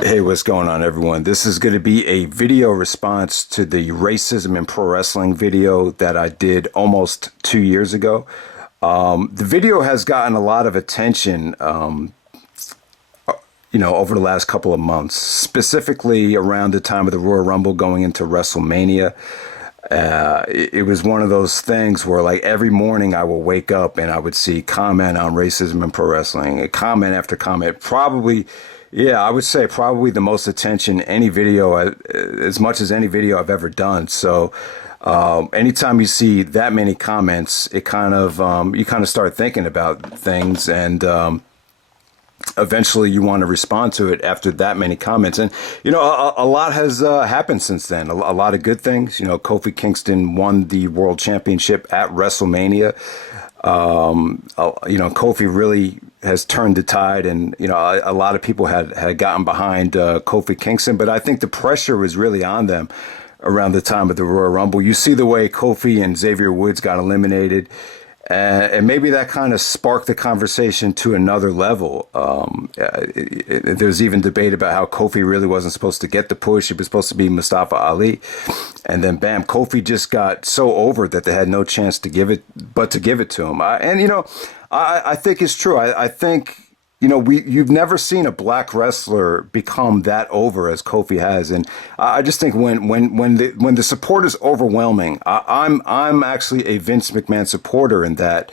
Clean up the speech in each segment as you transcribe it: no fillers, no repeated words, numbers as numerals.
Hey, what's going on, everyone? This is going to be a video response to the racism in pro wrestling video that I did almost 2 years ago. The video has gotten a lot of attention, over the last couple of months, specifically around the time of the Royal Rumble going into WrestleMania. It was one of those things where, like, every morning I would wake up and I would see comment on racism in pro wrestling, comment after comment. Probably, yeah, I would say probably the most attention any video, as much as any video I've ever done. So, anytime you see that many comments, it kind of you kind of start thinking about things, and eventually you want to respond to it after that many comments. And a lot has happened since then. A lot of good things. Kofi Kingston won the world championship at WrestleMania. Kofi really has turned the tide, and a lot of people had gotten behind Kofi Kingston, but I think the pressure was really on them around the time of the Royal Rumble. You see the way Kofi and Xavier Woods got eliminated. And maybe that kind of sparked the conversation to another level. There's even debate about how Kofi really wasn't supposed to get the push. It was supposed to be Mustafa Ali. And then, bam, Kofi just got so over that they had no chance to give it to him. I think it's true. I think, you've never seen a black wrestler become that over as Kofi has, and I just think when the support is overwhelming, I'm actually a Vince McMahon supporter in that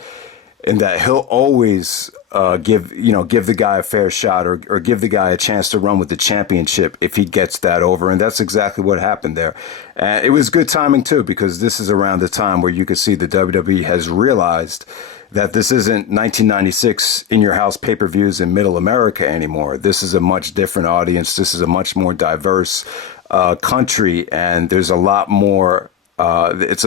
he'll always give the guy a fair shot, or give the guy a chance to run with the championship if he gets that over, and that's exactly what happened there. And it was good timing too, because this is around the time where you could see the WWE has realized that this isn't 1996 in your house pay-per-views in middle America anymore. This is a much different audience. This is a much more diverse country, and there's a lot more. It's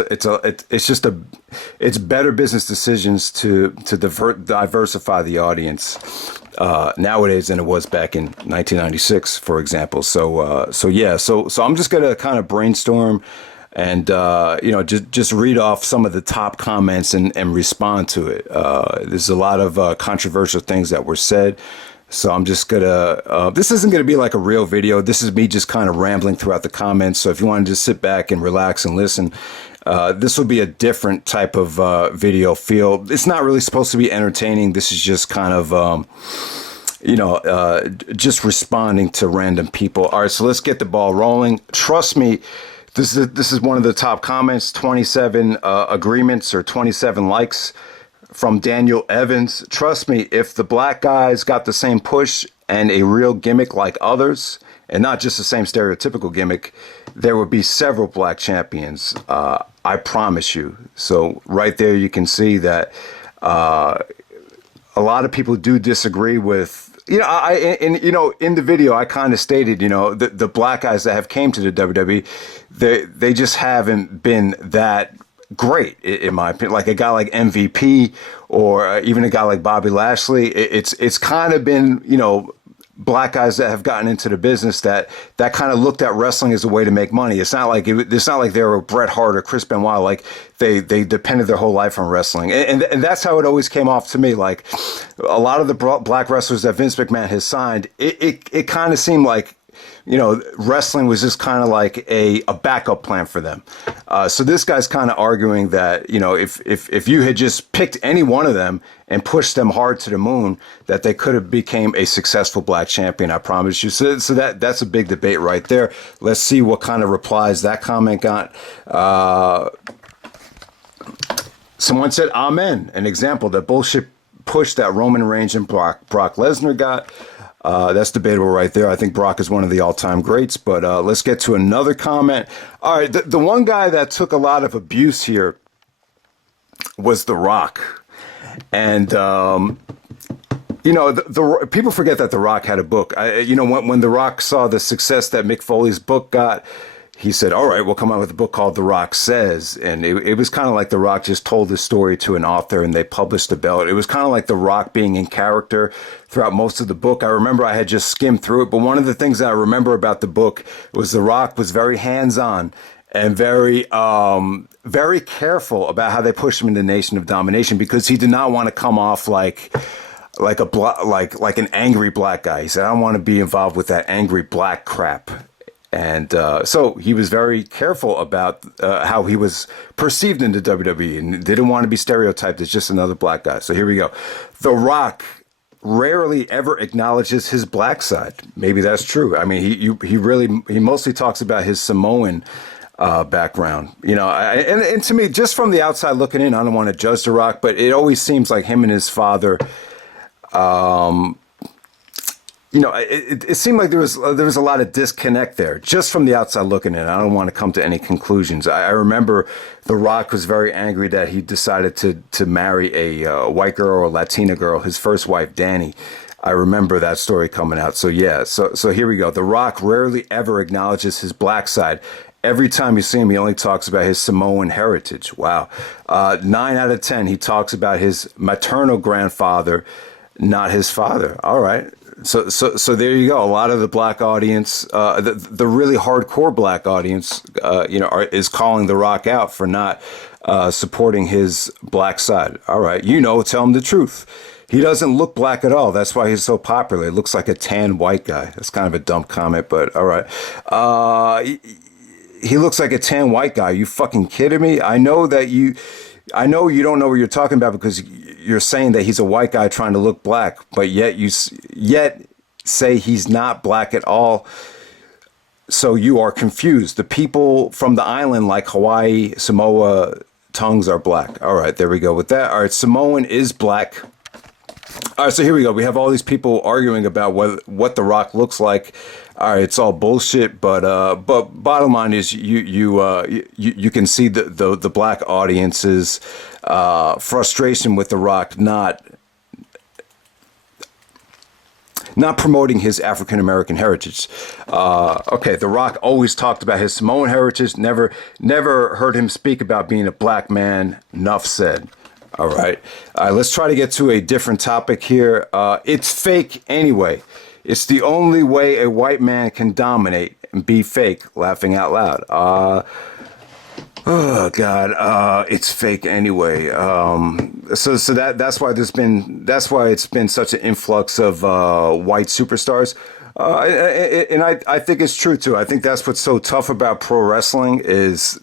better business decisions to diversify the audience nowadays than it was back in 1996, for example. So I'm just gonna kind of brainstorm and just read off some of the top comments and respond to it. There's a lot of controversial things that were said, so I'm just gonna. This isn't gonna be like a real video. This is me just kind of rambling throughout the comments. So if you want to just sit back and relax and listen, this will be a different type of video feel. It's not really supposed to be entertaining. This is just kind of. Just responding to random people. All right, so let's get the ball rolling. Trust me. This is one of the top comments, 27 agreements or 27 likes from Daniel Evans. Trust me, if the black guys got the same push and a real gimmick like others, and not just the same stereotypical gimmick, there would be several black champions. I promise you. So right there you can see that a lot of people do disagree with. In the video, I kind of stated, the black guys that have came to the WWE, they just haven't been that great, in my opinion. Like a guy like MVP, or even a guy like Bobby Lashley, it's kind of been, black guys that have gotten into the business that kind of looked at wrestling as a way to make money. It's not like they were Bret Hart or Chris Benoit. Like they depended their whole life on wrestling, and that's how it always came off to me. Like a lot of the black wrestlers that Vince McMahon has signed, it kind of seemed like, wrestling was just kind of like a backup plan for them. So this guy's kind of arguing that, if you had just picked any one of them and pushed them hard to the moon, that they could have became a successful black champion. I promise you. So that's a big debate right there. Let's see what kind of replies that comment got. Someone said, "Amen." An example, the bullshit push that Roman Reigns and Brock Lesnar got. That's debatable right there. I think Brock is one of the all-time greats, but let's get to another comment. All right, the one guy that took a lot of abuse here was The Rock. And, the people forget that The Rock had a book. When The Rock saw the success that Mick Foley's book got, he said, all right, we'll come out with a book called The Rock Says. And it was kind of like The Rock just told the story to an author and they published the belt. It was kind of like The Rock being in character throughout most of the book. I remember I had just skimmed through it, but one of the things that I remember about the book was The Rock was very hands-on and very careful about how they pushed him into Nation of Domination, because he did not want to come off like like like an angry black guy. He said, I don't want to be involved with that angry black crap. And so he was very careful about how he was perceived in the WWE and didn't want to be stereotyped as just another black guy. So here we go. The Rock rarely ever acknowledges his black side. Maybe that's true. I mean, he mostly talks about his Samoan background. You know, and to me, just from the outside looking in, I don't want to judge The Rock, but it always seems like him and his father. You know, it seemed like there was a lot of disconnect there, just from the outside looking in. I don't want to come to any conclusions. I remember The Rock was very angry that he decided to marry a white girl or a Latina girl, his first wife, Danny. I remember that story coming out. So yeah, so here we go. The Rock rarely ever acknowledges his black side. Every time you see him, he only talks about his Samoan heritage. Wow. 9 out of 10, he talks about his maternal grandfather, not his father. All right. So there you go. A lot of the black audience, the really hardcore black audience, is calling The Rock out for not supporting his black side. All right, tell him the truth. He doesn't look black at all. That's why he's so popular. He looks like a tan white guy. That's kind of a dumb comment, but all right. He looks like a tan white guy. Are you fucking kidding me? I know you don't know what you're talking about because you're saying that he's a white guy trying to look black, but yet say he's not black at all. So you are confused. The people from the island like Hawaii, Samoa, tongues are black. All right, there we go with that. All right, Samoan is black. All right, so here we go. We have all these people arguing about what The Rock looks like. All right, it's all bullshit, but bottom line is you can see the black audience's frustration with The Rock not promoting his African American heritage. Okay, The Rock always talked about his Samoan heritage. Never heard him speak about being a black man. Enough said. All right, let's try to get to a different topic here. It's fake anyway. It's the only way a white man can dominate and be fake. Laughing out loud. Oh God, it's fake anyway. So that's why it's been such an influx of white superstars. And I think it's true too. I think that's what's so tough about pro wrestling is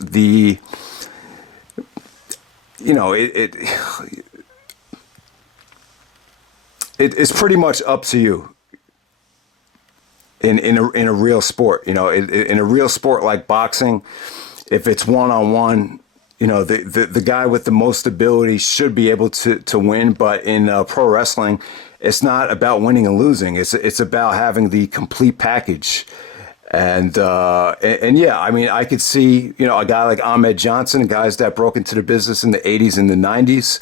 it's pretty much up to you. In a real sport, in a real sport like boxing, if it's one-on-one, the guy with the most ability should be able to win. But in pro wrestling, it's not about winning and losing. It's about having the complete package. And yeah, I mean, I could see, a guy like Ahmed Johnson, guys that broke into the business in the 80s and the 90s.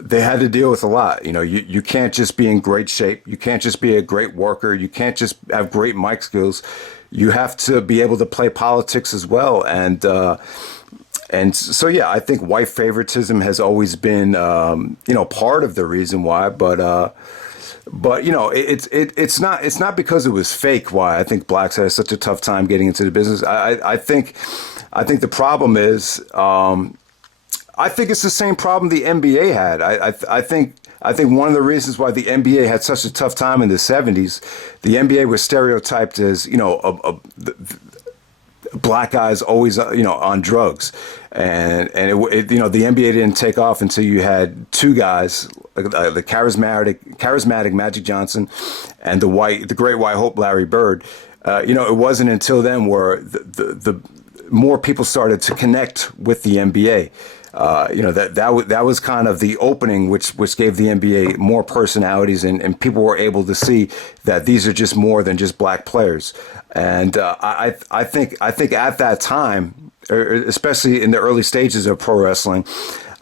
They had to deal with a lot. You can't just be in great shape. You can't just be a great worker. You can't just have great mic skills. You have to be able to play politics as well. And so, yeah, I think white favoritism has always been, part of the reason why. But it's not because it was fake why I think blacks had such a tough time getting into the business. I think the problem is, I think it's the same problem the NBA had. I think one of the reasons why the NBA had such a tough time in the 70s, the NBA was stereotyped as, black guys always, on drugs. And the NBA didn't take off until you had two guys, the charismatic Magic Johnson and the great white hope Larry Bird. It wasn't until then where the more people started to connect with the NBA. That was kind of the opening, which gave the NBA more personalities, and people were able to see that these are just more than just black players. And I think at that time, especially in the early stages of pro wrestling,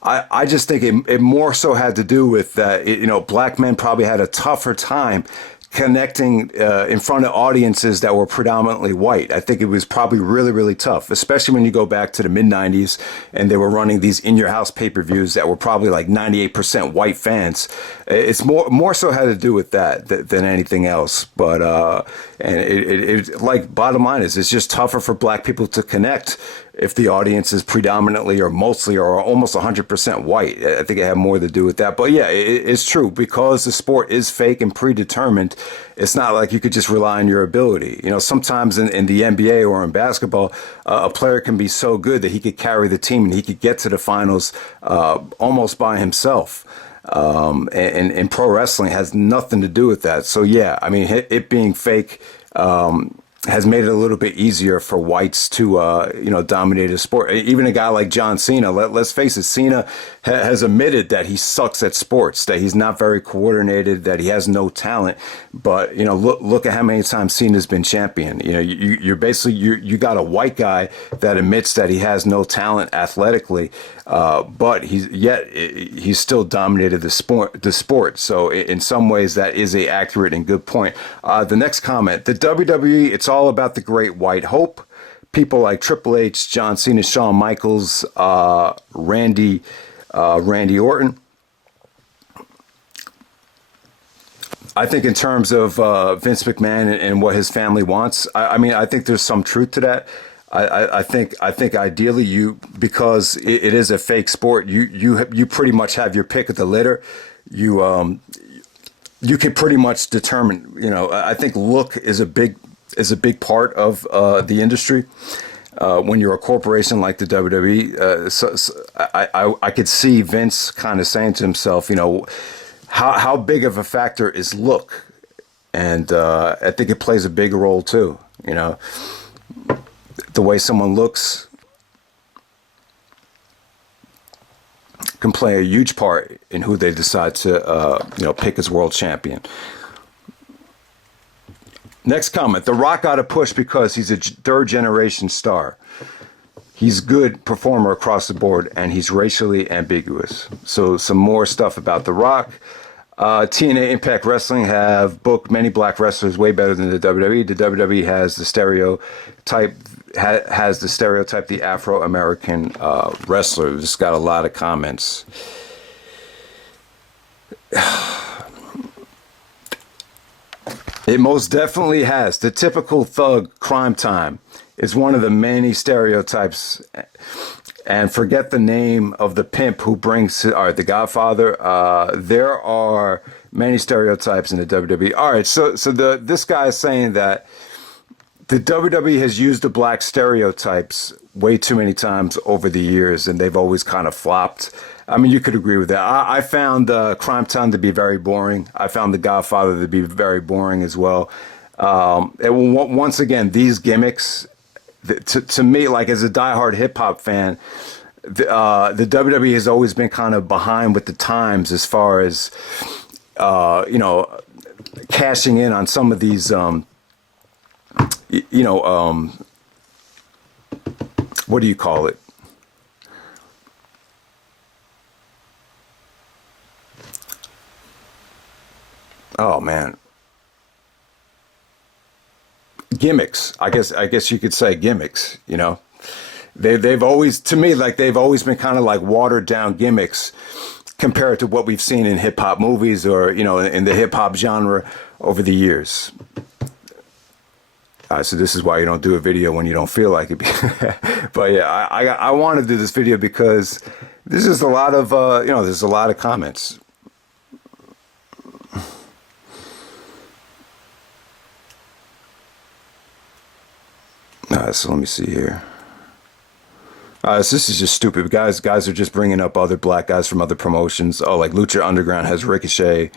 I just think it more so had to do with that. Black men probably had a tougher time connecting in front of audiences that were predominantly white. I think it was probably really, really tough, especially when you go back to the mid-90s and they were running these in-your-house pay-per-views that were probably like 98% white fans. It's more so had to do with that than anything else. But and it like bottom line is it's just tougher for black people to connect if the audience is predominantly or mostly or almost 100% white. I think it had more to do with that. But yeah, it's true. Because the sport is fake and predetermined, it's not like you could just rely on your ability. You know, sometimes in the NBA or in basketball, a player can be so good that he could carry the team and he could get to the finals almost by himself. And pro wrestling has nothing to do with that. So yeah, I mean, it being fake has made it a little bit easier for whites to dominate the sport. Even a guy like John Cena, let's face it, Cena has admitted that he sucks at sports, that he's not very coordinated, that he has no talent. But look at how many times Cena's been champion. You're basically you got a white guy that admits that he has no talent athletically, but he's still dominated the sport. So in some ways, that is a accurate and good point. The next comment: the WWE, it's all about the great white hope. People like Triple H, John Cena, Shawn Michaels, Randy Orton. I think in terms of Vince McMahon and what his family wants, I mean, I think there's some truth to that. I think ideally because it is a fake sport, you pretty much have your pick of the litter. You can pretty much determine. I think look is a big part of the industry. When you're a corporation like the WWE, I could see Vince kind of saying to himself, how big of a factor is look, and I think it plays a big role too. The way someone looks can play a huge part in who they decide to pick as world champion. Next comment: The Rock got a push because he's a third generation star. He's a good performer across the board, and he's racially ambiguous. So some more stuff about The Rock. TNA Impact Wrestling have booked many black wrestlers way better than the WWE. The WWE has the stereotype, the Afro-American wrestler. Just got a lot of comments. It most definitely has. The typical thug crime time is one of the many stereotypes. And forget the name of the pimp who brings the Godfather. There are many stereotypes in the WWE. All right, so this guy is saying that the WWE has used the black stereotypes way too many times over the years, and they've always kind of flopped. I mean, you could agree with that. I found Crime Time to be very boring. I found The Godfather to be very boring as well. And once again, these gimmicks, to me, like as a diehard hip hop fan, the WWE has always been kind of behind with the times as far as cashing in on some of these what do you call it? Oh man. Gimmicks. I guess you could say gimmicks, They've always, to me, like they've always been kind of like watered down gimmicks compared to what we've seen in hip hop movies or, in the hip hop genre over the years. So this is why you don't do a video when you don't feel like it. But yeah, I want to do this video because this is a lot of, there's a lot of comments. So let me see here. So this is just stupid. Guys are just bringing up other black guys from other promotions. Oh, like Lucha Underground has Ricochet.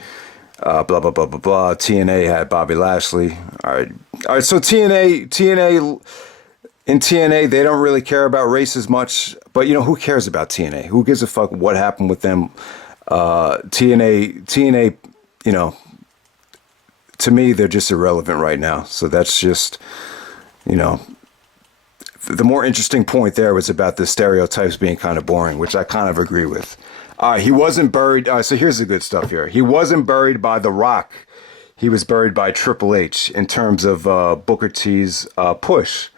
Blah, blah, blah, blah, blah. TNA had Bobby Lashley. All right. So TNA, in TNA, they don't really care about race as much. But, who cares about TNA? Who gives a fuck what happened with them? TNA, to me, they're just irrelevant right now. So that's just, the more interesting point there was about the stereotypes being kind of boring, which I kind of agree with. He wasn't buried. So here's the good stuff here. He wasn't buried by The Rock. He was buried by Triple H in terms of Booker T's push.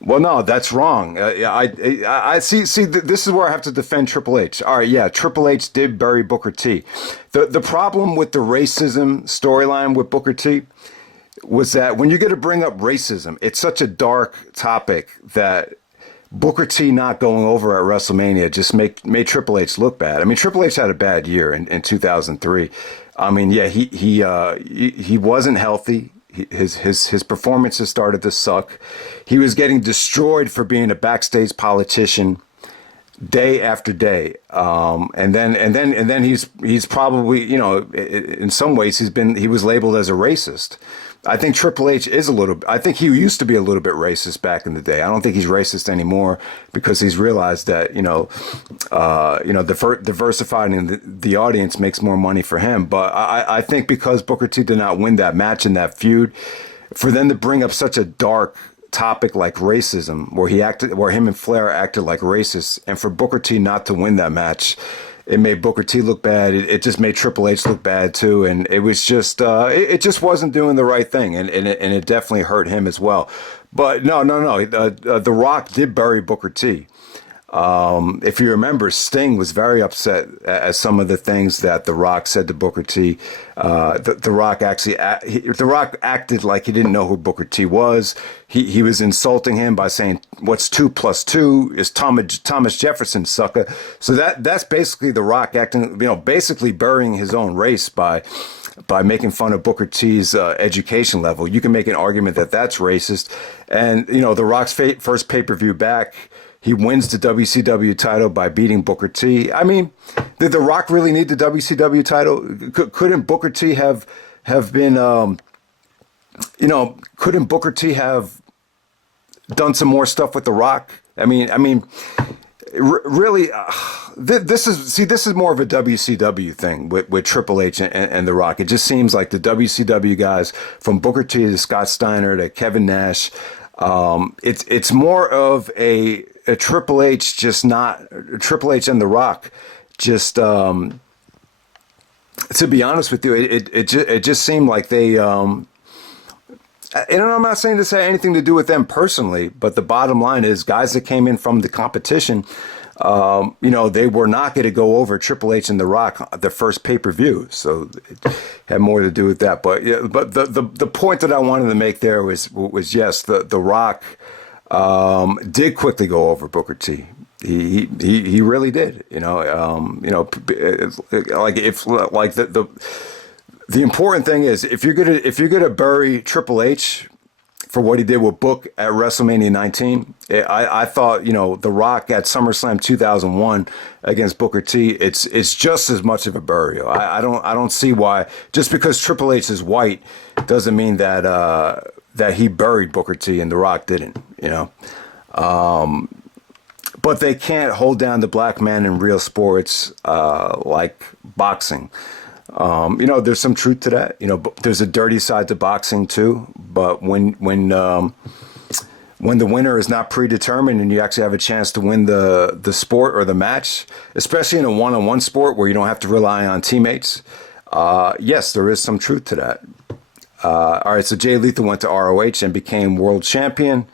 Well, no, that's wrong. I see. This is where I have to defend Triple H. All right, yeah, Triple H did bury Booker T. The problem with the racism storyline with Booker T was that when you get to bring up racism, it's such a dark topic that Booker T not going over at WrestleMania just made Triple H look bad. I mean, Triple H had a bad year in 2003. I mean, yeah, he wasn't healthy. His performances started to suck. He was getting destroyed for being a backstage politician day after day. And then he's probably, you know, in some ways he was labeled as a racist. I think Triple H is I think he used to be a little bit racist back in the day. I don't think he's racist anymore because he's realized that, diversifying the audience makes more money for him. But I think because Booker T did not win that match in that feud, for them to bring up such a dark topic like racism, where him and Flair acted like racists, and for Booker T not to win that match, it made Booker T look bad. It just made Triple H look bad too, and it was just it just wasn't doing the right thing, and it definitely hurt him as well. But no. The Rock did bury Booker T. If you remember, Sting was very upset at some of the things that The Rock said to Booker T. The Rock acted like he didn't know who Booker T was. He was insulting him by saying, "What's 2 + 2 is Thomas Jefferson, sucker." So that's basically The Rock acting, basically burying his own race by making fun of Booker T's education level. You can make an argument that that's racist. And, The Rock's first pay-per-view back, he wins the WCW title by beating Booker T. I mean, did The Rock really need the WCW title? Couldn't Booker T have been, couldn't Booker T have done some more stuff with The Rock? I mean, really, this is more of a WCW thing with Triple H and The Rock. It just seems like the WCW guys, from Booker T to Scott Steiner to Kevin Nash, it's more of a Triple H, Triple H and The Rock. Just to be honest with you, it just seemed like they. And I'm not saying this had anything to do with them personally, but the bottom line is, guys that came in from the competition, they were not going to go over Triple H and The Rock the first pay-per-view. So it had more to do with that. But the point that I wanted to make there was yes, the Rock did quickly go over Booker T. He really did. The important thing is, if you're gonna bury Triple H for what he did with Book at WrestleMania 19, I thought, The Rock at SummerSlam 2001 against Booker T, it's just as much of a burial. I don't see why, just because Triple H is white doesn't mean that he buried Booker T and The Rock didn't. But they can't hold down the black man in real sports like boxing. There's some truth to that. There's a dirty side to boxing too. But when the winner is not predetermined and you actually have a chance to win the sport or the match, especially in a one-on-one sport where you don't have to rely on teammates, yes, there is some truth to that. All right, so Jay Lethal went to ROH and became world champion.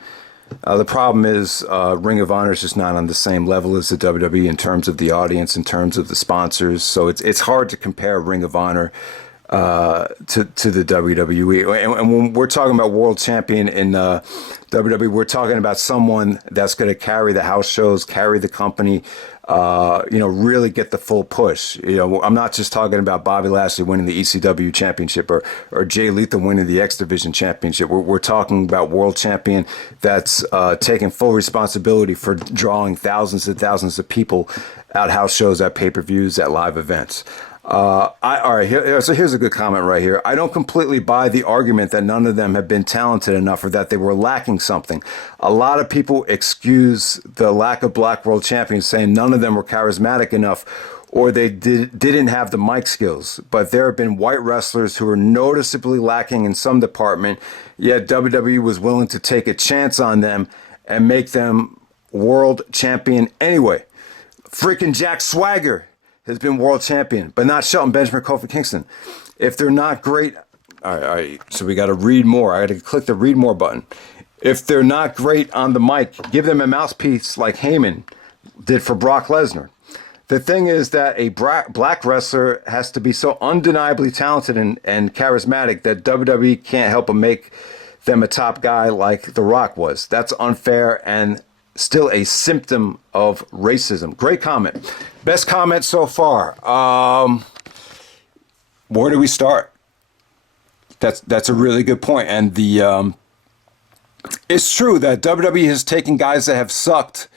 The problem is Ring of Honor is just not on the same level as the WWE in terms of the audience, in terms of the sponsors. So it's hard to compare Ring of Honor to the WWE. And when we're talking about world champion in WWE, we're talking about someone that's going to carry the house shows, carry the company, really get the full push. I'm not just talking about Bobby Lashley winning the ECW championship or Jay Lethal winning the X Division championship. We're talking about world champion that's taking full responsibility for drawing thousands and thousands of people at house shows, at pay-per-views, at live events. All right, so here's a good comment right here. I don't completely buy the argument that none of them have been talented enough or that they were lacking something. A lot of people excuse the lack of black world champions, saying none of them were charismatic enough or they didn't have the mic skills. But there have been white wrestlers who are noticeably lacking in some department, yet WWE was willing to take a chance on them and make them world champion anyway. Freaking Jack Swagger has been world champion, but not Shelton Benjamin, Kofi Kingston. If they're not great, all right, so we got to read more. I got to click the read more button. If they're not great on the mic, give them a mouthpiece like Heyman did for Brock Lesnar. The thing is that a black wrestler has to be so undeniably talented and charismatic that WWE can't help but make them a top guy like The Rock was. That's unfair and still a symptom of racism. Great comment. Best comment so far. Where do we start? That's a really good point. And it's true that WWE has taken guys that have sucked,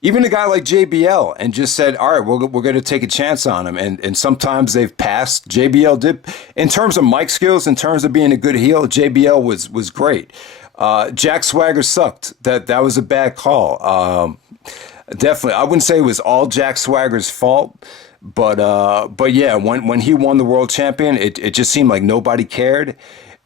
even a guy like JBL, and just said, all right, we're going to take a chance on him. And sometimes they've passed. JBL did. In terms of mic skills, in terms of being a good heel, JBL was great. Jack Swagger sucked. That was a bad call. Definitely. I wouldn't say it was all Jack Swagger's fault. But yeah, when he won the world champion, it just seemed like nobody cared.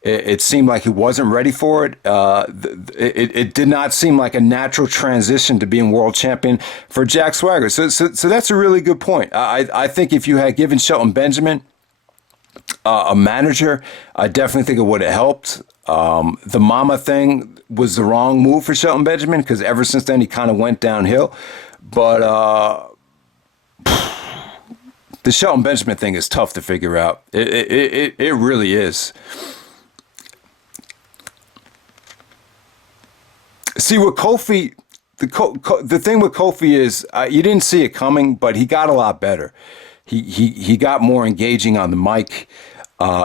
It seemed like he wasn't ready for it. It did not seem like a natural transition to being world champion for Jack Swagger. So that's a really good point. I think if you had given Shelton Benjamin a manager, I definitely think it would have helped. The mama thing was the wrong move for Shelton Benjamin because ever since then he kind of went downhill. But the Shelton Benjamin thing is tough to figure out. It really is. See, with Kofi, the thing with Kofi is you didn't see it coming, but he got a lot better. He got more engaging on the mic.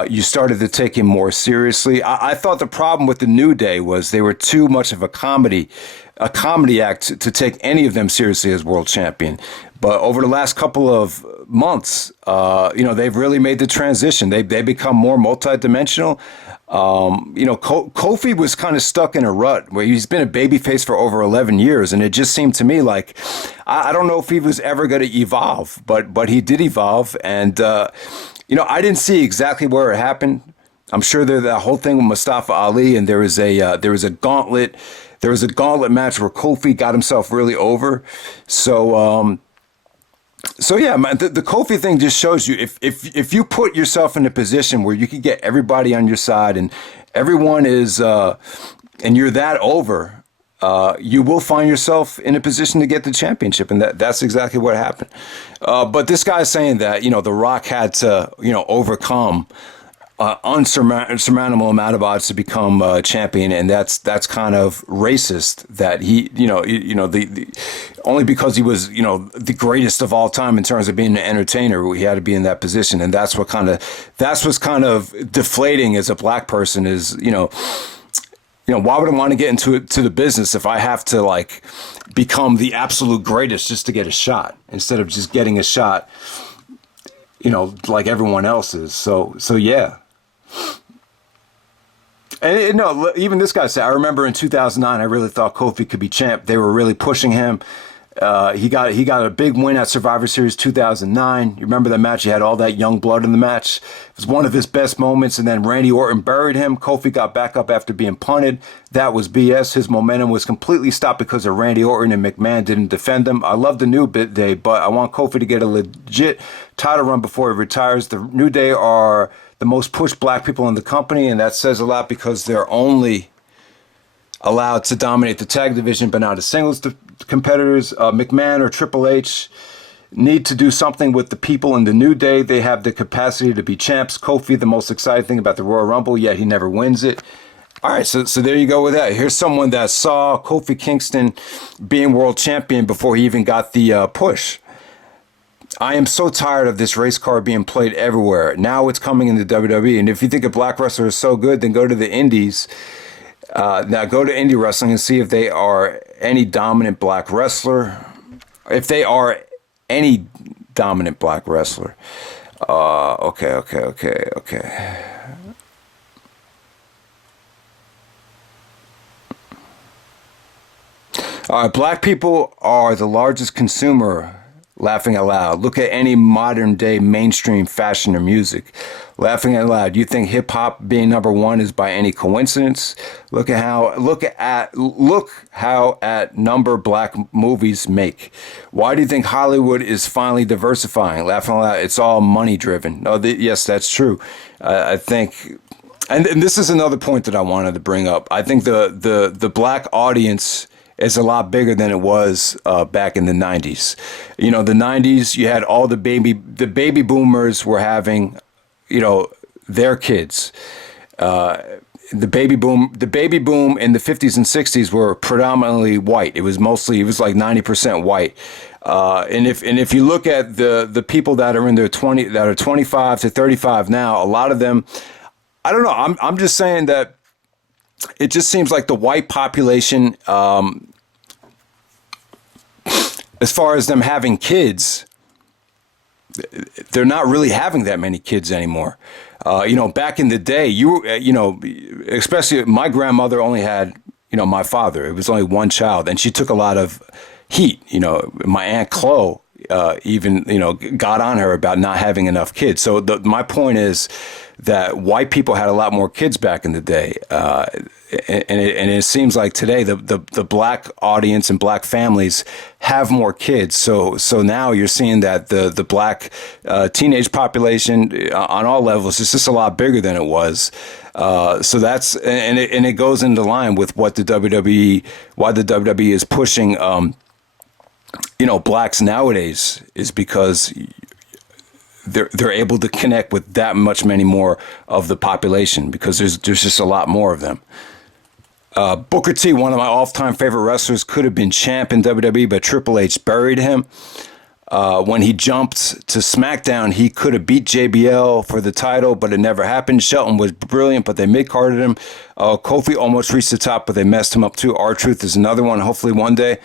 You started to take him more seriously. I thought the problem with the New Day was they were too much of a comedy act to take any of them seriously as world champion. But over the last couple of months, they've really made the transition. They become more multidimensional. Kofi was kind of stuck in a rut where he's been a babyface for over 11 years. And it just seemed to me like, I don't know if he was ever going to evolve, but he did evolve. And, I didn't see exactly where it happened. I'm sure the whole thing with Mustafa Ali, and there was a gauntlet. There was a gauntlet match where Kofi got himself really over. So yeah, man, the Kofi thing just shows you if you put yourself in a position where you can get everybody on your side and everyone is and you're that over, you will find yourself in a position to get the championship, and that's exactly what happened. But this guy's saying that The Rock had to overcome unsurmountable amount of odds to become champion, and that's kind of racist. That he, the only because he was, the greatest of all time in terms of being an entertainer, he had to be in that position, and that's what's kind of deflating as a black person is, why would I want to get into the business if I have to become the absolute greatest just to get a shot instead of just getting a shot, like everyone else is. So yeah. And no, even this guy said, I remember in 2009, I really thought Kofi could be champ. They were really pushing him. He got a big win at Survivor Series 2009. You remember that match? He had all that young blood in the match. It was one of his best moments. And then Randy Orton buried him. Kofi got back up after being punted. That was BS. His momentum was completely stopped because of Randy Orton and McMahon didn't defend him. I love the New Day, but I want Kofi to get a legit title run before he retires. The New Day are the most pushed black people in the company, and that says a lot because they're only allowed to dominate the tag division, but not the singles competitors. McMahon or Triple H need to do something with the people in the New Day. They have the capacity to be champs. Kofi, the most exciting thing about the Royal Rumble, yet he never wins it. All right, so there you go with that. Here's someone that saw Kofi Kingston being world champion before he even got the push. I am so tired of this race card being played everywhere. Now it's coming into WWE. And if you think a black wrestler is so good, then go to the indies. Now go to indie wrestling and see if they are any dominant black wrestler. If they are any dominant black wrestler. Okay. All right, black people are the largest consumer. Laughing out loud. Look at any modern day mainstream fashion or music. Laughing out loud. Do you think hip hop being number one is by any coincidence? Look how at number black movies make. Why do you think Hollywood is finally diversifying? Laughing out loud. It's all money driven. No, yes, that's true. I think, and this is another point that I wanted to bring up. I think the black audience is a lot bigger than it was back in the 90s. The 90s, you had all the baby boomers were having, their kids. the baby boom in the 50s and 60s were predominantly white. It was like 90% white. And if you look at the people that are in their 25 to 35 now, a lot of them, I don't know. I'm just saying that it just seems like the white population, as far as them having kids, they're not really having that many kids anymore. Back in the day, especially my grandmother only had, my father. It was only one child, and she took a lot of heat. My Aunt Chloe even, got on her about not having enough kids. So my point is that white people had a lot more kids back in the day. And it seems like today the black audience and black families have more kids. So now you're seeing that the black teenage population on all levels is just a lot bigger than it was. So that's and it goes into line with what why the WWE is pushing blacks nowadays, is because they're able to connect with that many more of the population, because there's just a lot more of them. Booker T, one of my all-time favorite wrestlers, could have been champ in WWE, but Triple H buried him. When he jumped to SmackDown, he could have beat JBL for the title, but it never happened. Shelton was brilliant, but they mid-carded him. Kofi almost reached the top, but they messed him up too. R-Truth is another one, hopefully one day.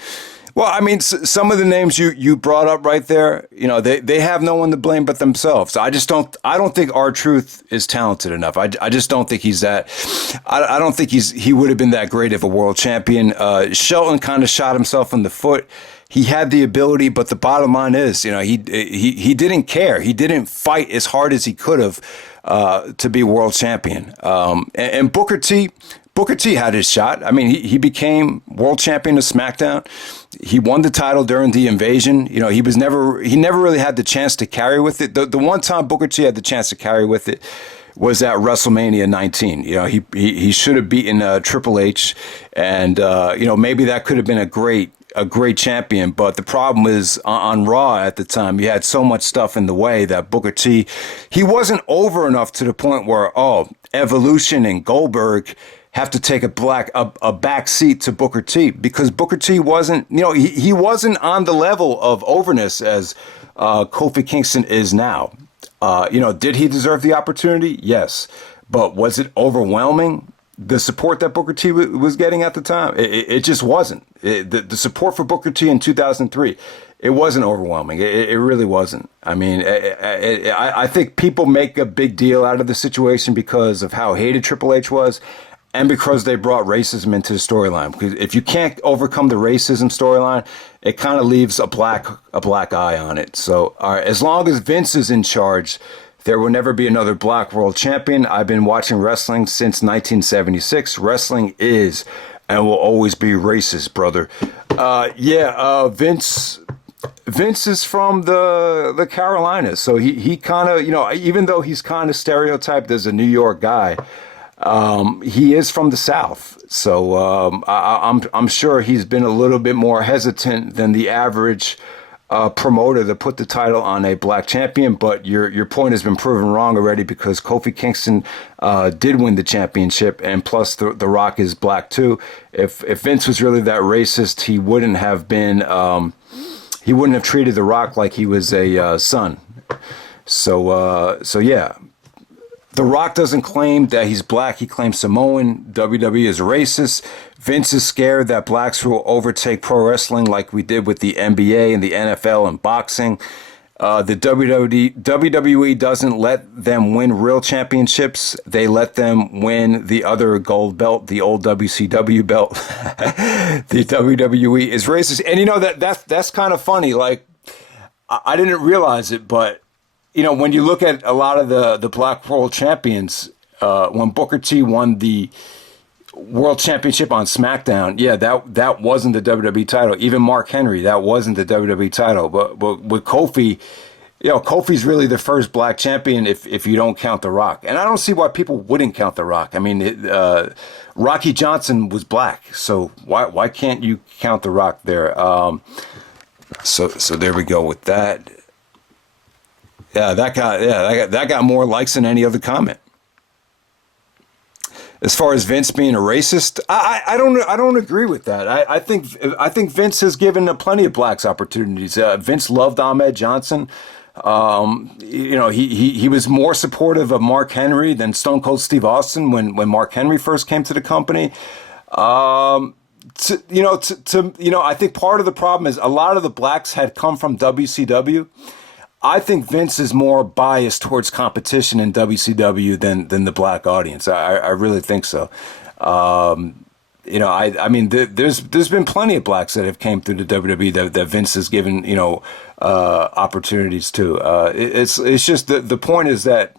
Well, I mean, some of the names you brought up right there, they have no one to blame but themselves. I don't think R-Truth is talented enough. I just don't think he's that. I don't think he would have been that great of a world champion. Shelton kind of shot himself in the foot. He had the ability, but the bottom line is, he didn't care. He didn't fight as hard as he could have to be world champion. And Booker T had his shot. I mean, he became world champion of SmackDown. He won the title during the Invasion. He never really had the chance to carry with it. The one time Booker T had the chance to carry with it was at WrestleMania 19. He should have beaten Triple H, and maybe that could have been a great champion. But the problem is on Raw at the time, you had so much stuff in the way that Booker T, he wasn't over enough to the point where Evolution and Goldberg have to take a back seat to Booker T, because Booker T wasn't, he wasn't on the level of overness as Kofi Kingston is now. Did he deserve the opportunity? Yes. But was it overwhelming, the support that Booker T was getting at the time? It just wasn't. The support for Booker T in 2003, it wasn't overwhelming. It really wasn't. I mean, I think people make a big deal out of the situation because of how hated Triple H was, and because they brought racism into the storyline. Because if you can't overcome the racism storyline, it kind of leaves a black eye on it. So, all right, as long as Vince is in charge, there will never be another black world champion. I've been watching wrestling since 1976. Wrestling is and will always be racist, brother. Vince is from the Carolinas, so he kind of, even though he's kind of stereotyped as a New York guy, he is from the South. So I'm sure he's been a little bit more hesitant than the average promoter to put the title on a black champion. But your point has been proven wrong already, because Kofi Kingston did win the championship, and plus the Rock is black too. If Vince was really that racist, he wouldn't have been he wouldn't have treated the Rock like he was a son. So yeah. The Rock doesn't claim that he's black. He claims Samoan. WWE is racist. Vince is scared that blacks will overtake pro wrestling like we did with the NBA and the NFL and boxing. The WWE doesn't let them win real championships. They let them win the other gold belt, the old WCW belt. The WWE is racist. And that's kind of funny. Like, I didn't realize it, but when you look at a lot of the black world champions, when Booker T won the world championship on SmackDown, yeah, that wasn't the WWE title. Even Mark Henry, that wasn't the WWE title. But with Kofi, Kofi's really the first black champion if you don't count The Rock. And I don't see why people wouldn't count The Rock. I mean, Rocky Johnson was black, so why can't you count The Rock there? So there we go with that. Yeah, that got more likes than any other comment. As far as Vince being a racist, I don't agree with that. I think Vince has given plenty of blacks opportunities. Vince loved Ahmed Johnson. He was more supportive of Mark Henry than Stone Cold Steve Austin when Mark Henry first came to the company. I think part of the problem is a lot of the blacks had come from WCW. I think Vince is more biased towards competition in WCW than the black audience. I really think so. There's been plenty of blacks that have came through the WWE that Vince has given, opportunities to. It's just the point is that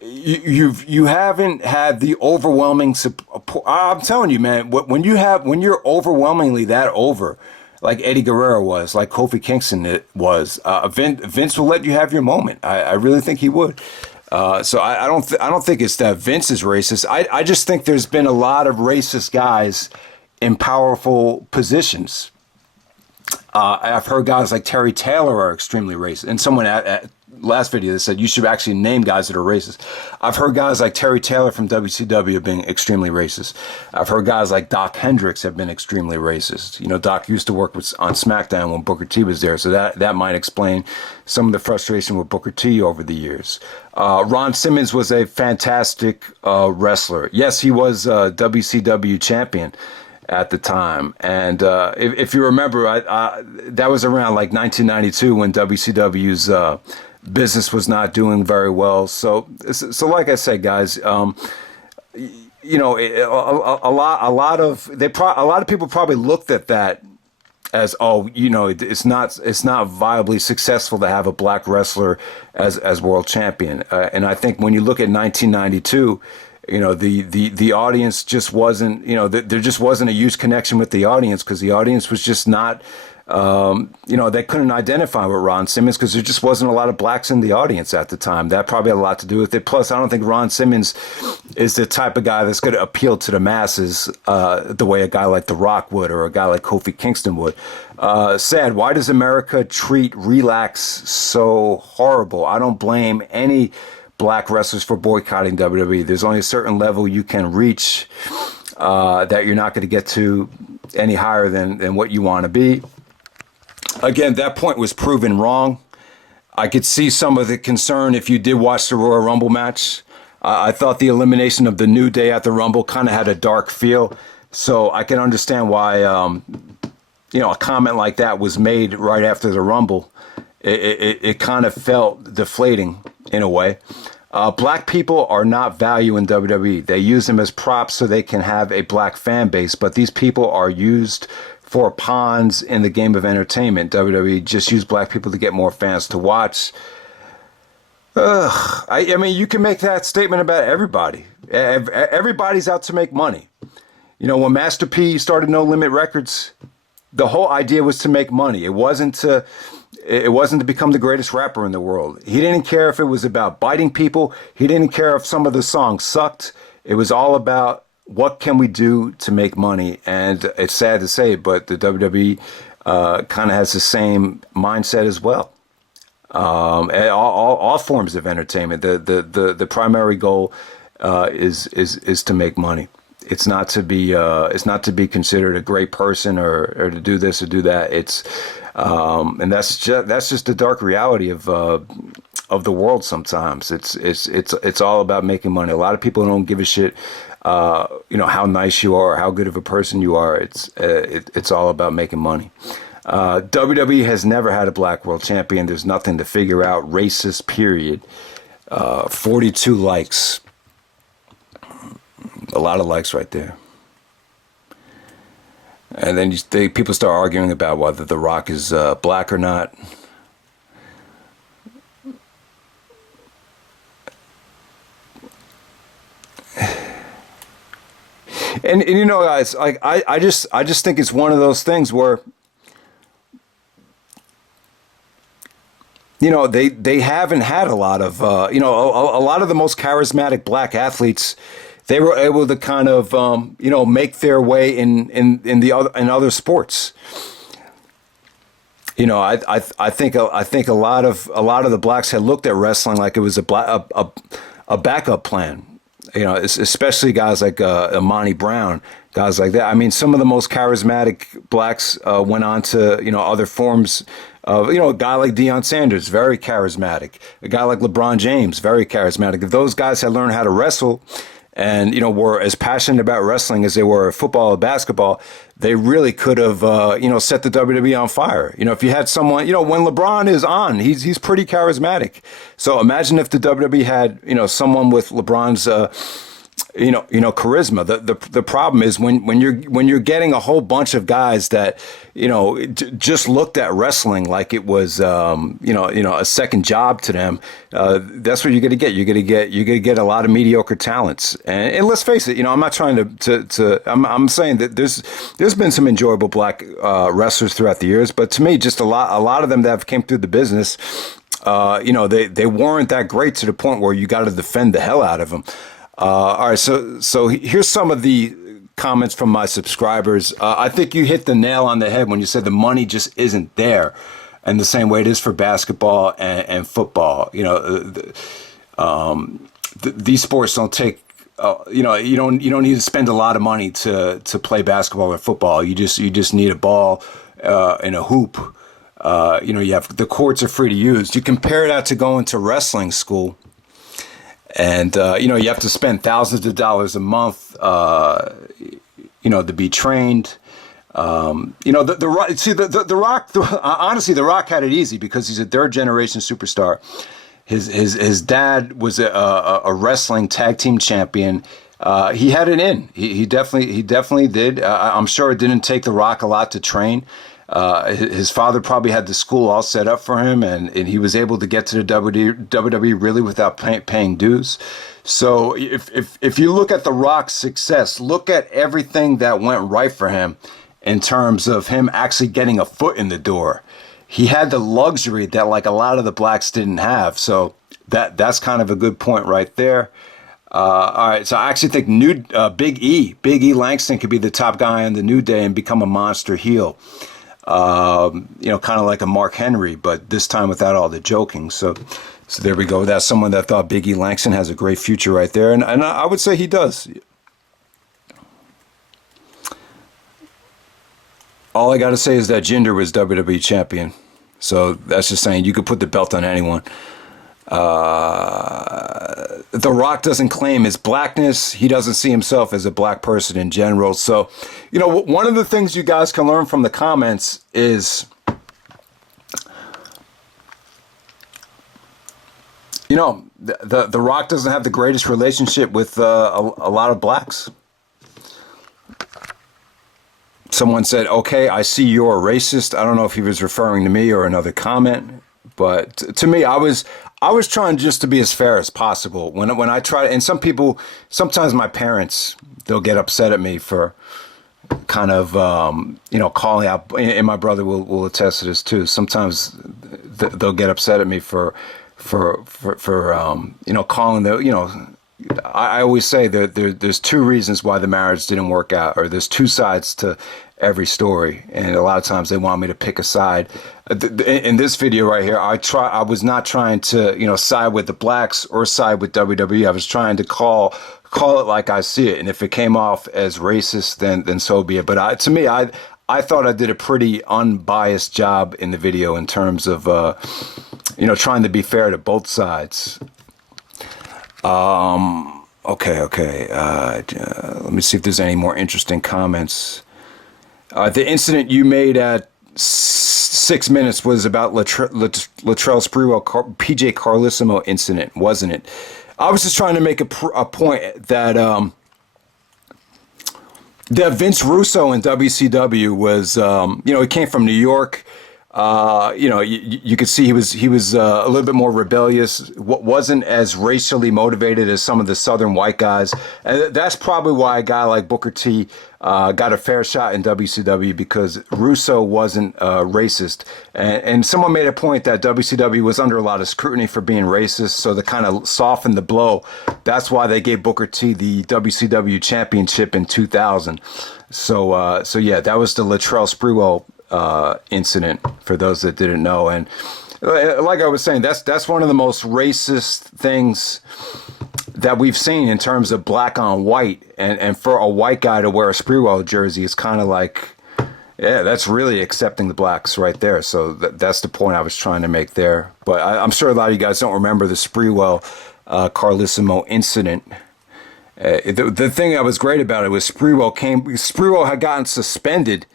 you haven't had the overwhelming support. I'm telling you, man, when you're overwhelmingly that over, like Eddie Guerrero was, like Kofi Kingston was, Vince will let you have your moment. I really think he would. So I don't think it's that Vince is racist. I just think there's been a lot of racist guys in powerful positions. I've heard guys like Terry Taylor are extremely racist. And someone at last video that said you should actually name guys that are racist. I've heard guys like Terry Taylor from WCW being extremely racist. I've heard guys like Doc Hendricks have been extremely racist. Doc used to work on SmackDown when Booker T was there, so that might explain some of the frustration with Booker T over the years. Ron Simmons was a fantastic wrestler. Yes, he was a WCW champion at the time. And if you remember, that was around like 1992 when WCW's business was not doing very well. So like I said, guys, a lot of people probably looked at that as, it's not viably successful to have a black wrestler as world champion. And I think when you look at 1992, the audience just wasn't, there just wasn't a huge connection with the audience because the audience was just not, they couldn't identify with Ron Simmons because there just wasn't a lot of blacks in the audience at the time. That probably had a lot to do with it. Plus, I don't think Ron Simmons is the type of guy that's going to appeal to the masses the way a guy like The Rock would or a guy like Kofi Kingston would. Sad. Why does America treat relax so horrible? I don't blame any black wrestlers for boycotting WWE. There's only a certain level you can reach that you're not going to get to any higher than what you want to be. Again, that point was proven wrong. I could see some of the concern if you did watch the Royal Rumble match. I thought the elimination of the New Day at the Rumble kind of had a dark feel. So I can understand why, a comment like that was made right after the Rumble. It kind of felt deflating in a way. Black people are not value in WWE. They use them as props so they can have a black fan base, but these people are used for pawns in the game of entertainment. WWE just use black people to get more fans to watch. I mean, you can make that statement about everybody. Everybody's out to make money. When Master P started No Limit Records, the whole idea was to make money. It wasn't to become the greatest rapper in the world. He didn't care if it was about biting people. He didn't care if some of the songs sucked. It was all about what can we do to make money. And it's sad to say, but the WWE kind of has the same mindset as well. All forms of entertainment. The primary goal is to make money. It's not to be considered a great person or to do this or do that. And that's just the dark reality of the world. Sometimes it's all about making money. A lot of people don't give a shit, how nice you are, or how good of a person you are. It's all about making money. WWE has never had a black world champion. There's nothing to figure out. Racist, period. 42 likes. A lot of likes right there. And then people start arguing about whether The Rock is black or not. And guys, like I just think it's one of those things where they haven't had a lot of a lot of the most charismatic black athletes. They were able to kind of make their way in other sports. I think a lot of the blacks had looked at wrestling like it was a backup plan. Especially guys like Amani Brown, guys like that. I mean, some of the most charismatic blacks went on to, other forms of, a guy like Deion Sanders, very charismatic. A guy like LeBron James, very charismatic. If those guys had learned how to wrestle and, were as passionate about wrestling as they were football or basketball, they really could have, set the WWE on fire. If you had someone, when LeBron is on, he's pretty charismatic. So imagine if the WWE had, someone with LeBron's, charisma. The problem is when you're getting a whole bunch of guys that, just looked at wrestling like it was, a second job to them. That's what you're going to get. You're going to get a lot of mediocre talents. And let's face it, I'm not trying I'm saying that there's been some enjoyable black wrestlers throughout the years, but to me, just a lot of them that have came through the business, they weren't that great to the point where you got to defend the hell out of them. All right, so here's some of the comments from my subscribers. I think you hit the nail on the head when you said the money just isn't there, and the same way it is for basketball and football. These sports don't take. You don't need to spend a lot of money to play basketball or football. You just need a ball and a hoop. You have the courts are free to use. You compare that to going to wrestling school. And, you have to spend thousands of dollars a month, to be trained. The Rock, honestly, The Rock had it easy because he's a third generation superstar. His dad was a wrestling tag team champion. He had it in. He definitely did. I'm sure it didn't take The Rock a lot to train. His father probably had the school all set up for him, and he was able to get to the WWE really without paying dues. So if you look at The Rock's success, look at everything that went right for him in terms of him actually getting a foot in the door. He had the luxury that like a lot of the blacks didn't have. So that's kind of a good point right there. All right, so I actually think Big E Langston could be the top guy on the New Day and become a monster heel. Kind of like a Mark Henry, but this time without all the joking. So there we go. That's someone that thought Big E Langston has a great future right there. And I would say he does. All I got to say is that Jinder was WWE champion. So that's just saying you could put the belt on anyone. The Rock doesn't claim his blackness. He doesn't see himself as a black person in general. So, one of the things you guys can learn from the comments is, the Rock doesn't have the greatest relationship with a lot of blacks. Someone said, okay, I see you're a racist. I don't know if he was referring to me or another comment. But to me, I was trying just to be as fair as possible. When I try, and sometimes my parents, they'll get upset at me for kind of, calling out, and my brother will attest to this too. Sometimes they'll get upset at me for calling I always say that there's two reasons why the marriage didn't work out, or there's two sides to every story, and a lot of times they want me to pick a side. In this video right here, I was not trying to side with the blacks or side with WWE. I was trying to call it like I see it, and if it came off as racist, then so be it. But to me, I thought I did a pretty unbiased job in the video in terms of trying to be fair to both sides. Okay. Let me see if there's any more interesting comments. The incident you made at 6 minutes was about Latrell Sprewell, PJ Carlissimo incident, wasn't it? I was just trying to make a point that Vince Russo in WCW was, he came from New York. You could see he was a little bit more rebellious, wasn't as racially motivated as some of the Southern white guys. And that's probably why a guy like Booker T got a fair shot in WCW, because Russo wasn't racist. And someone made a point that WCW was under a lot of scrutiny for being racist, so to kind of soften the blow, that's why they gave Booker T the WCW championship in 2000. So yeah, that was the Latrell Sprewell incident, for those that didn't know. And like I was saying, that's one of the most racist things that we've seen in terms of black on white, and for a white guy to wear a Sprewell jersey is kind of like, yeah, that's really accepting the blacks right there. So that's the point I was trying to make there. But I'm sure a lot of you guys don't remember the Sprewell Carlissimo incident. The thing that was great about it was Sprewell had gotten suspended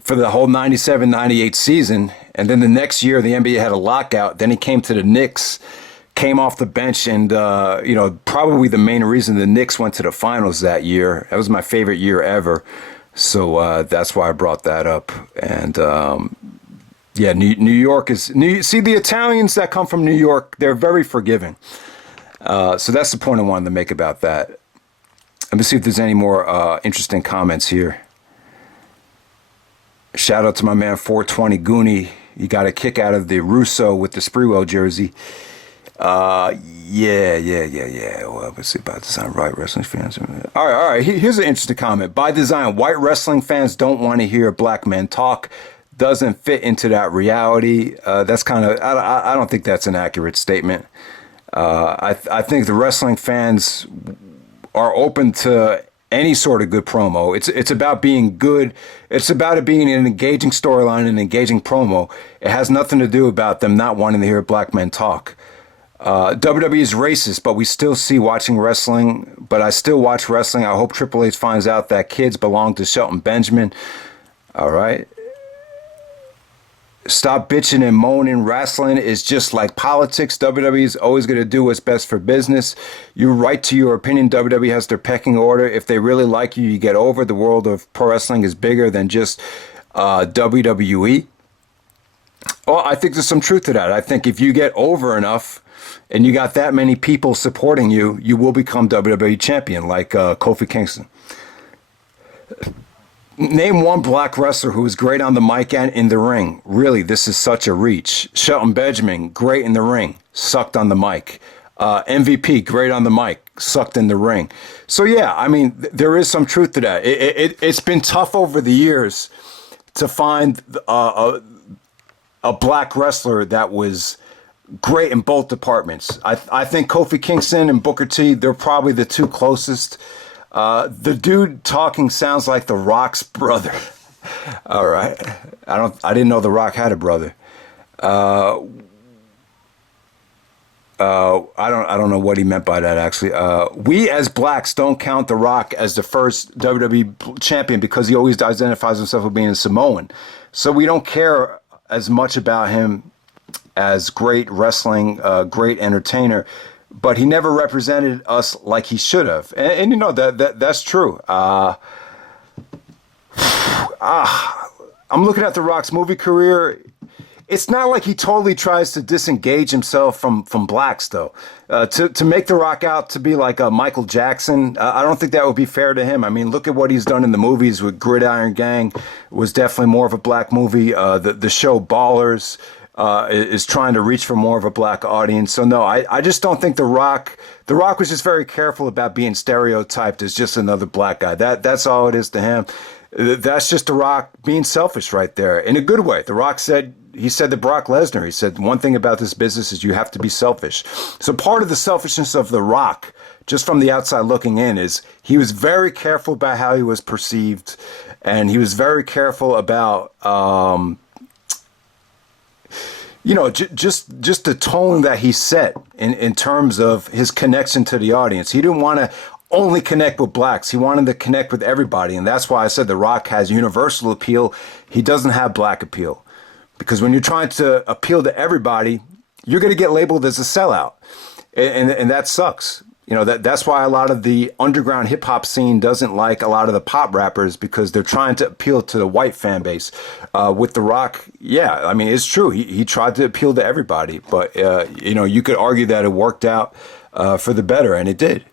for the whole 97-98 season, and then the next year the NBA had a lockout. Then he came to the Knicks, came off the bench, and probably the main reason the Knicks went to the finals that year. That was my favorite year ever, so that's why I brought that up. And New York is see, the Italians that come from New York, they're very forgiving. So that's the point I wanted to make about that. Let me see if there's any more interesting comments here. Shout out to my man 420 Goonie. You got a kick out of the Russo with the Sprewell jersey. Yeah. Well, let's see about design. Right, wrestling fans. All right. Here's an interesting comment. By design, white wrestling fans don't want to hear black men talk. Doesn't fit into that reality. That's kind of. I don't think that's an accurate statement. I think the wrestling fans are open to any sort of good promo. It's about being good. It's about it being an engaging storyline, an engaging promo. It has nothing to do about them not wanting to hear black men talk. WWE is racist, but we still see watching wrestling. But I still watch wrestling. I hope Triple H finds out that kids belong to Shelton Benjamin. All right. Stop bitching and moaning. Wrestling is just like politics. WWE is always going to do what's best for business. You're right to your opinion. WWE has their pecking order. If they really like you, you get over. The world of pro wrestling is bigger than just WWE. Well, I think there's some truth to that. I think if you get over enough and you got that many people supporting you, you will become WWE champion, like Kofi Kingston. Name one black wrestler who was great on the mic and in the ring. Really, this is such a reach. Shelton Benjamin, great in the ring, sucked on the mic. MVP, great on the mic, sucked in the ring. So yeah, I mean, there is some truth to that. It's been tough over the years to find a black wrestler that was great in both departments. I think Kofi Kingston and Booker T, they're probably the two closest. The dude talking sounds like The Rock's brother. All right. I didn't know The Rock had a brother. I don't know what he meant by that, actually. We as blacks don't count The Rock as the first WWE champion because he always identifies himself as being a Samoan. So we don't care as much about him as great wrestling, great entertainer. But he never represented us like he should have, and you know that's true. I'm looking at The Rock's movie career. It's not like he totally tries to disengage himself from blacks, though. To make The Rock out to be like a Michael Jackson, I don't think that would be fair to him. I mean, look at what he's done in the movies with Gridiron Gang. It was definitely more of a black movie. The show Ballers. Is trying to reach for more of a black audience. So no, I just don't think The Rock was just very careful about being stereotyped as just another black guy. That's all it is to him. That's just The Rock being selfish right there in a good way. The Rock said to Brock Lesnar, he said, one thing about this business is you have to be selfish. So part of the selfishness of The Rock, just from the outside looking in, is he was very careful about how he was perceived, and he was very careful about just the tone that he set in terms of his connection to the audience. He didn't want to only connect with blacks. He wanted to connect with everybody. And that's why I said The Rock has universal appeal. He doesn't have black appeal. Because when you're trying to appeal to everybody, you're going to get labeled as a sellout. And that sucks. You know, that's why a lot of the underground hip hop scene doesn't like a lot of the pop rappers, because they're trying to appeal to the white fan base. With The Rock, yeah, I mean, it's true. He tried to appeal to everybody, but, you could argue that it worked out for the better, and it did.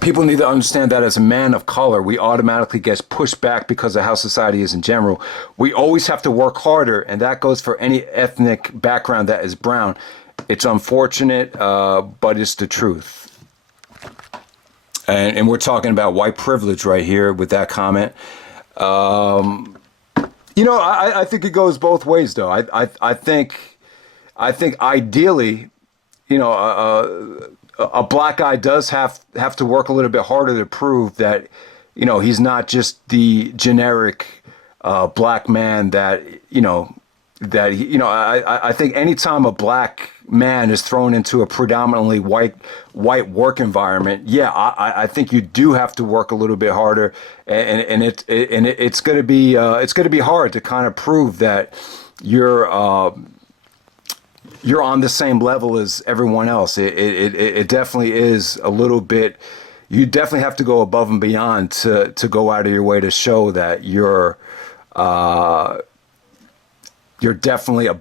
People need to understand that as a man of color, we automatically get pushed back because of how society is in general. We always have to work harder, and that goes for any ethnic background that is brown. It's unfortunate, but it's the truth. And we're talking about white privilege right here with that comment. I think it goes both ways, though. I think ideally, a black guy does have to work a little bit harder to prove that, he's not just the generic black man that, I think anytime a black man is thrown into a predominantly white work environment, yeah, I think you do have to work a little bit harder, and it's going to be hard to kind of prove that you're on the same level as everyone else. It definitely is a little bit. You definitely have to go above and beyond to go out of your way to show that you're definitely a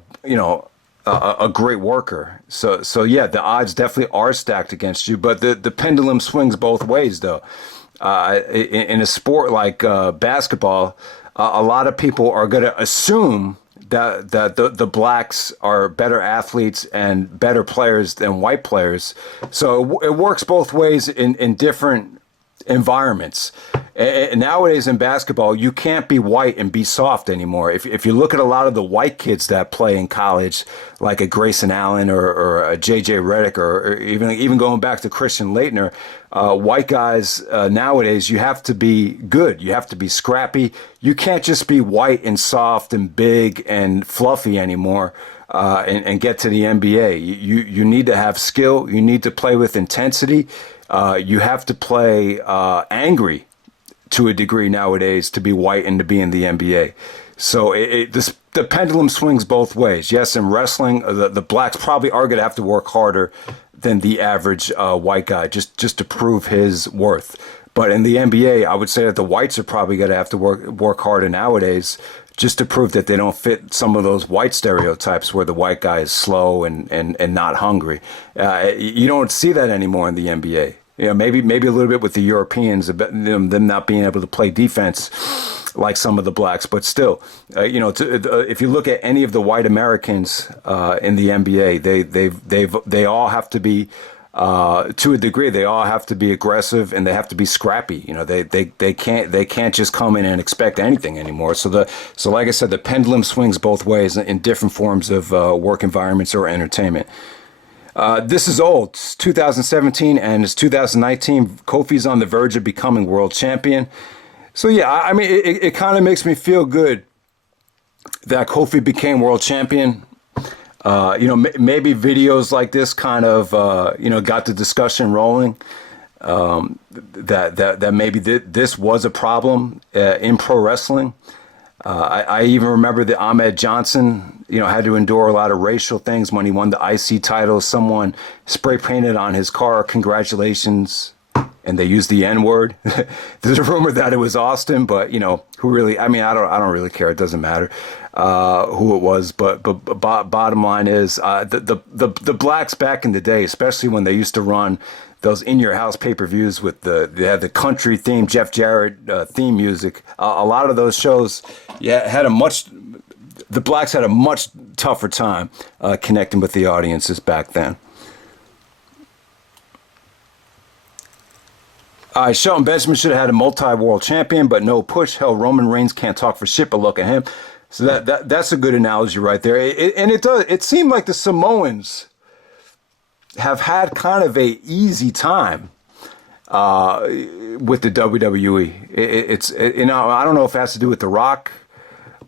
great worker. So yeah, the odds definitely are stacked against you, but the pendulum swings both ways though. In a sport like basketball, a lot of people are going to assume that the blacks are better athletes and better players than white players. So it works both ways in different environments. And nowadays in basketball, you can't be white and be soft anymore. If you look at a lot of the white kids that play in college, like a Grayson Allen or a J.J. Redick, or even going back to Christian Laettner, white guys nowadays, you have to be good. You have to be scrappy. You can't just be white and soft and big and fluffy anymore and get to the NBA. You need to have skill. You need to play with intensity. You have to play angry to a degree nowadays to be white and to be in the NBA. So the pendulum swings both ways. Yes, in wrestling, the blacks probably are going to have to work harder than the average white guy just to prove his worth. But in the NBA, I would say that the whites are probably going to have to work harder nowadays just to prove that they don't fit some of those white stereotypes where the white guy is slow and not hungry. You don't see that anymore in the NBA. Maybe a little bit with the Europeans, them not being able to play defense like some of the blacks, but still, if you look at any of the white Americans in the NBA, they all have to be, to a degree, they all have to be aggressive and they have to be scrappy. They can't just come in and expect anything anymore. So like I said, the pendulum swings both ways in different forms of work environments or entertainment. This is old. It's 2017 and it's 2019. Kofi's on the verge of becoming world champion. So yeah, I mean, it kind of makes me feel good that Kofi became world champion. Maybe videos like this kind of, got the discussion rolling. That maybe this was a problem in pro wrestling. I even remember that Ahmed Johnson, had to endure a lot of racial things when he won the IC title. Someone spray painted on his car, "Congratulations," and they used the N-word. There's a rumor that it was Austin, but who really? I mean, I don't really care. It doesn't matter who it was. But bottom line is the blacks back in the day, especially when they used to run those in your house pay-per-views with they had the country theme, Jeff Jarrett theme music. A lot of those shows, the blacks had a much tougher time connecting with the audiences back then. Shelton Benjamin should have had a multi-world champion, but no push. Hell, Roman Reigns can't talk for shit, but look at him. So that's a good analogy right there. It seemed like the Samoans have had kind of a easy time with the WWE. I don't know if it has to do with The Rock,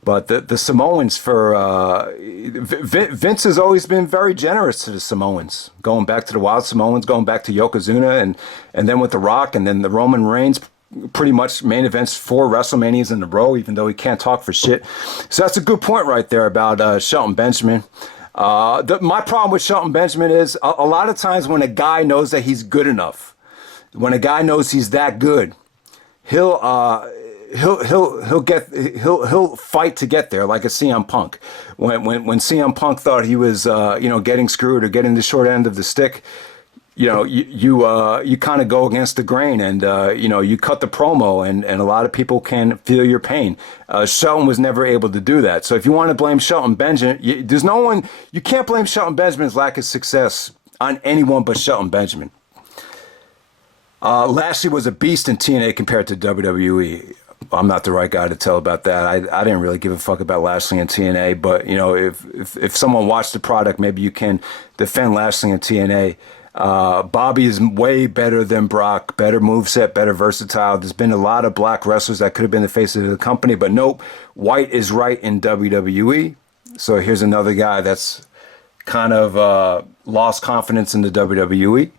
but the Samoans Vince has always been very generous to the Samoans, going back to the Wild Samoans, going back to Yokozuna, and then with The Rock, and then the Roman Reigns, pretty much main events 4 WrestleManias in a row, even though he can't talk for shit. So that's a good point right there about Shelton Benjamin. My problem with Shelton Benjamin is a lot of times when a guy knows that he's good enough, when a guy knows he's that good, he'll fight to get there, like a CM Punk. When CM Punk thought he was getting screwed or getting the short end of the stick, you kind of go against the grain and you cut the promo and a lot of people can feel your pain. Shelton was never able to do that. So if you want to blame Shelton Benjamin, you can't blame Shelton Benjamin's lack of success on anyone but Shelton Benjamin. Lashley was a beast in TNA compared to WWE. I'm not the right guy to tell about that. I didn't really give a fuck about Lashley and TNA, but if someone watched the product, maybe you can defend Lashley and TNA. Bobby is way better than Brock, better moveset, better versatile. There's been a lot of black wrestlers that could have been the face of the company, but nope, White is right in WWE. So here's another guy that's kind of lost confidence in the WWE.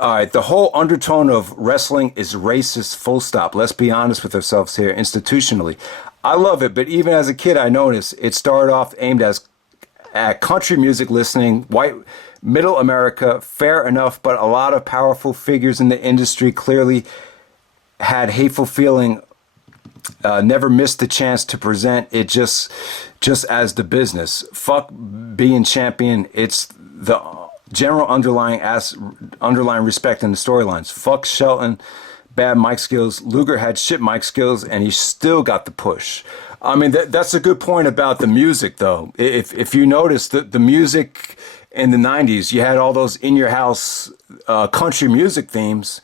All right, the whole undertone of wrestling is racist, full stop. Let's be honest with ourselves here, institutionally. I love it, but even as a kid, I noticed it started off aimed at country music listening, white, middle America, fair enough, but a lot of powerful figures in the industry clearly had hateful feeling, never missed the chance to present it just as the business. Fuck being champion, it's the general underlying respect in the storylines. Fuck Shelton, bad mic skills. Luger had shit mic skills, and he still got the push. I mean, that's a good point about the music, though. If you notice, the music in the 90s, you had all those in-your-house country music themes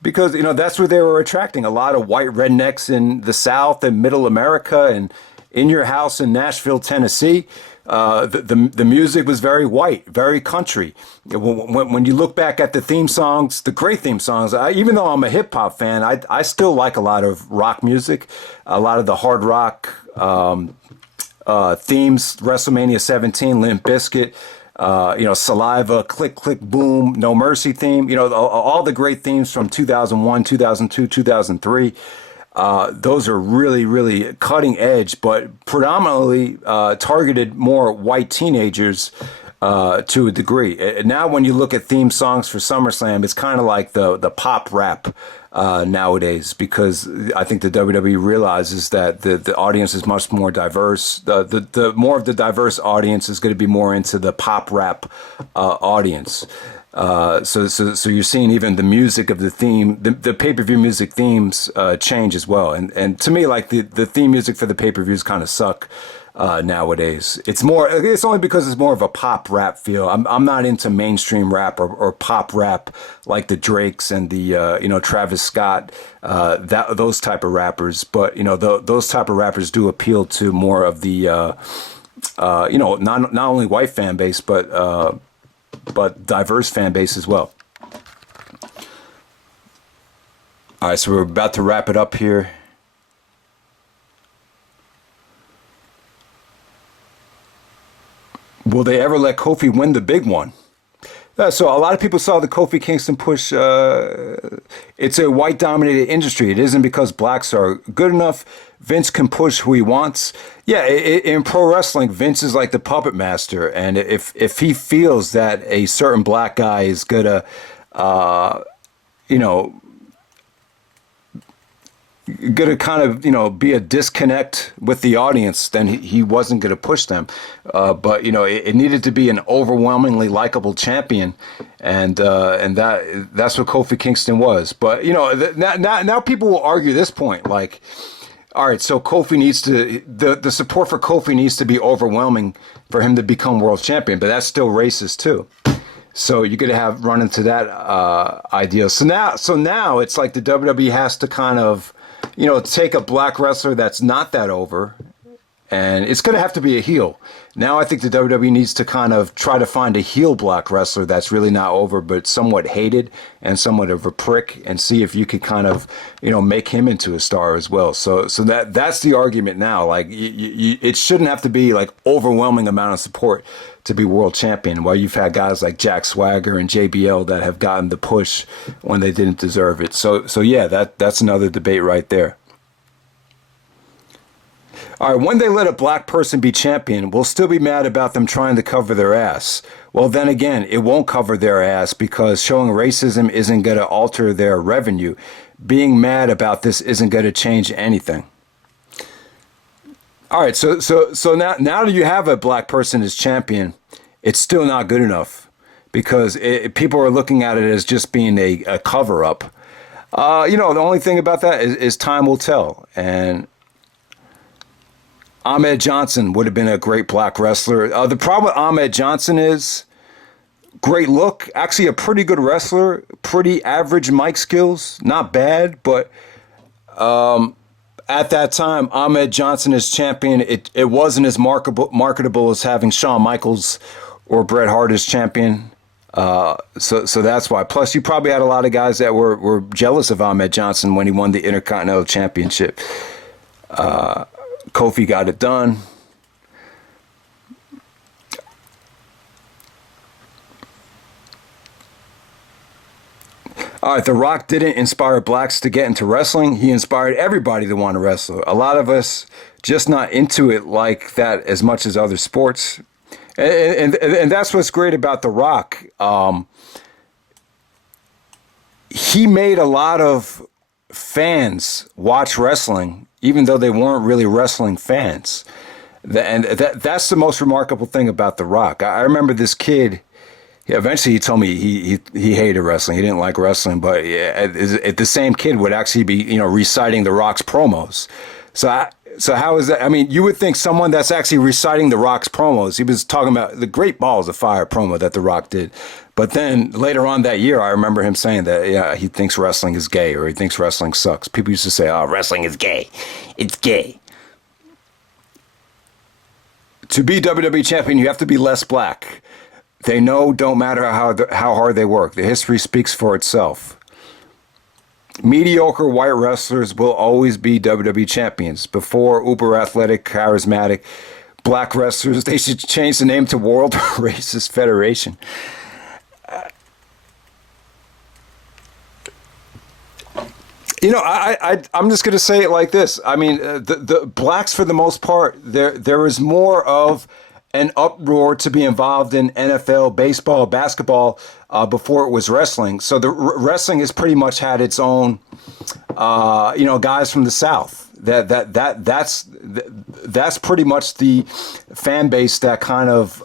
because, that's where they were attracting a lot of white rednecks in the South and Middle America and in your house in Nashville, Tennessee. The music was very white, very country. When you look back at the theme songs, the great theme songs, even though I'm a hip hop fan, I still like a lot of rock music, a lot of the hard rock themes. WrestleMania 17, Limp Bizkit, Saliva, Click Click Boom, No Mercy theme. All the great themes from 2001, 2002, 2003. Those are really, really cutting edge, but predominantly targeted more white teenagers to a degree. Now, when you look at theme songs for SummerSlam, it's kind of like the pop rap nowadays, because I think the WWE realizes that the audience is much more diverse. The more of the diverse audience is going to be more into the pop rap audience. So you're seeing even the music of the theme, the pay-per-view music themes change as well. And to me, like the theme music for the pay-per-views kind of suck nowadays. It's only because it's more of a pop rap feel. I'm not into mainstream rap or pop rap like the Drakes and the Travis Scott, those type of rappers. But those type of rappers do appeal to more of the not only white fan base but diverse fan base as well. All right, so we're about to wrap it up here. Will they ever let Kofi win the big one? So a lot of people saw the Kofi Kingston push. It's a white-dominated industry. It isn't because blacks are good enough. Vince can push who he wants. Yeah, in pro wrestling, Vince is like the puppet master. And if he feels that a certain black guy is going to, kind of, be a disconnect with the audience, then he wasn't going to push them. But it needed to be an overwhelmingly likable champion, and that's what Kofi Kingston was. But now people will argue this point, like, all right, so Kofi needs to the support for Kofi needs to be overwhelming for him to become world champion, but that's still racist too. So you're gonna run into that idea. So now it's like the WWE has to kind of take a black wrestler that's not that over, and it's going to have to be a heel. Now I think the WWE needs to kind of try to find a heel black wrestler that's really not over, but somewhat hated and somewhat of a prick, and see if you could kind of, make him into a star as well. So that's the argument now. Like, it shouldn't have to be like overwhelming amount of support to be world champion, while you've had guys like Jack Swagger and JBL that have gotten the push when they didn't deserve it. So yeah, that's another debate right there. All right, when they let a black person be champion, we'll still be mad about them trying to cover their ass. Well, then again, it won't cover their ass, because showing racism isn't going to alter their revenue. Being mad about this isn't going to change anything. All right, so now that you have a black person as champion, it's still not good enough, because people are looking at it as just being a cover-up. The only thing about that is time will tell. And Ahmed Johnson would have been a great black wrestler. The problem with Ahmed Johnson is, great look, actually a pretty good wrestler, pretty average mic skills, not bad, but at that time, Ahmed Johnson as champion, it wasn't as marketable as having Shawn Michaels or Bret Hart as champion. So that's why. Plus, you probably had a lot of guys that were jealous of Ahmed Johnson when he won the Intercontinental Championship. Kofi got it done. All right, The Rock didn't inspire blacks to get into wrestling. He inspired everybody to want to wrestle. A lot of us just not into it like that as much as other sports. And that's what's great about The Rock. He made a lot of fans watch wrestling, even though they weren't really wrestling fans. And that's the most remarkable thing about The Rock. I remember this kid. Eventually, he told me he hated wrestling. He didn't like wrestling, but the same kid would actually be reciting The Rock's promos. So how is that? I mean, you would think someone that's actually reciting The Rock's promos. He was talking about the Great Balls of Fire promo that The Rock did. But then later on that year, I remember him saying that he thinks wrestling is gay or he thinks wrestling sucks. People used to say, "Oh, wrestling is gay. It's gay." To be WWE champion, you have to be less black. They know don't matter how hard they work. The history speaks for itself. Mediocre white wrestlers will always be WWE champions. Before uber athletic, charismatic black wrestlers, they should change the name to World Racist Federation. I'm just going to say it like this. I mean, the blacks, for the most part, there is more of an uproar to be involved in NFL, baseball, basketball before it was wrestling. So the wrestling has pretty much had its own, guys from the South. That's pretty much the fan base that kind of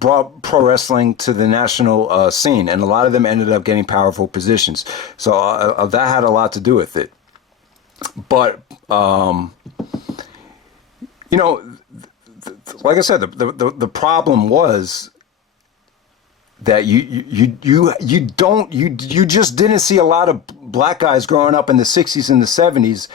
brought pro wrestling to the national scene, and a lot of them ended up getting powerful positions. So that had a lot to do with it. But like I said, the problem was that you just didn't see a lot of black guys growing up in the 60s and the 70s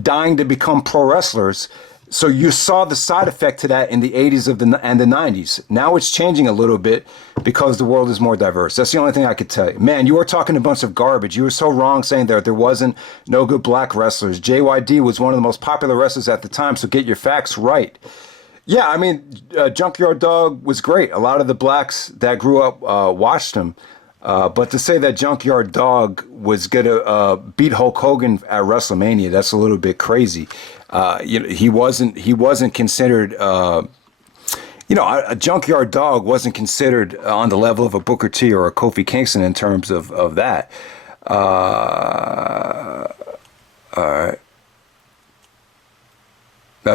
dying to become pro wrestlers. So you saw the side effect to that in the 80s and the 90s. Now it's changing a little bit because the world is more diverse. That's the only thing I could tell you. Man, you were talking a bunch of garbage. You were so wrong saying there wasn't no good black wrestlers. JYD was one of the most popular wrestlers at the time, so get your facts right. Yeah, I mean, Junkyard Dog was great. A lot of the blacks that grew up watched him. But to say that Junkyard Dog was going to beat Hulk Hogan at WrestleMania, that's a little bit crazy. He wasn't considered, a Junkyard Dog wasn't considered on the level of a Booker T or a Kofi Kingston in terms of that. All right.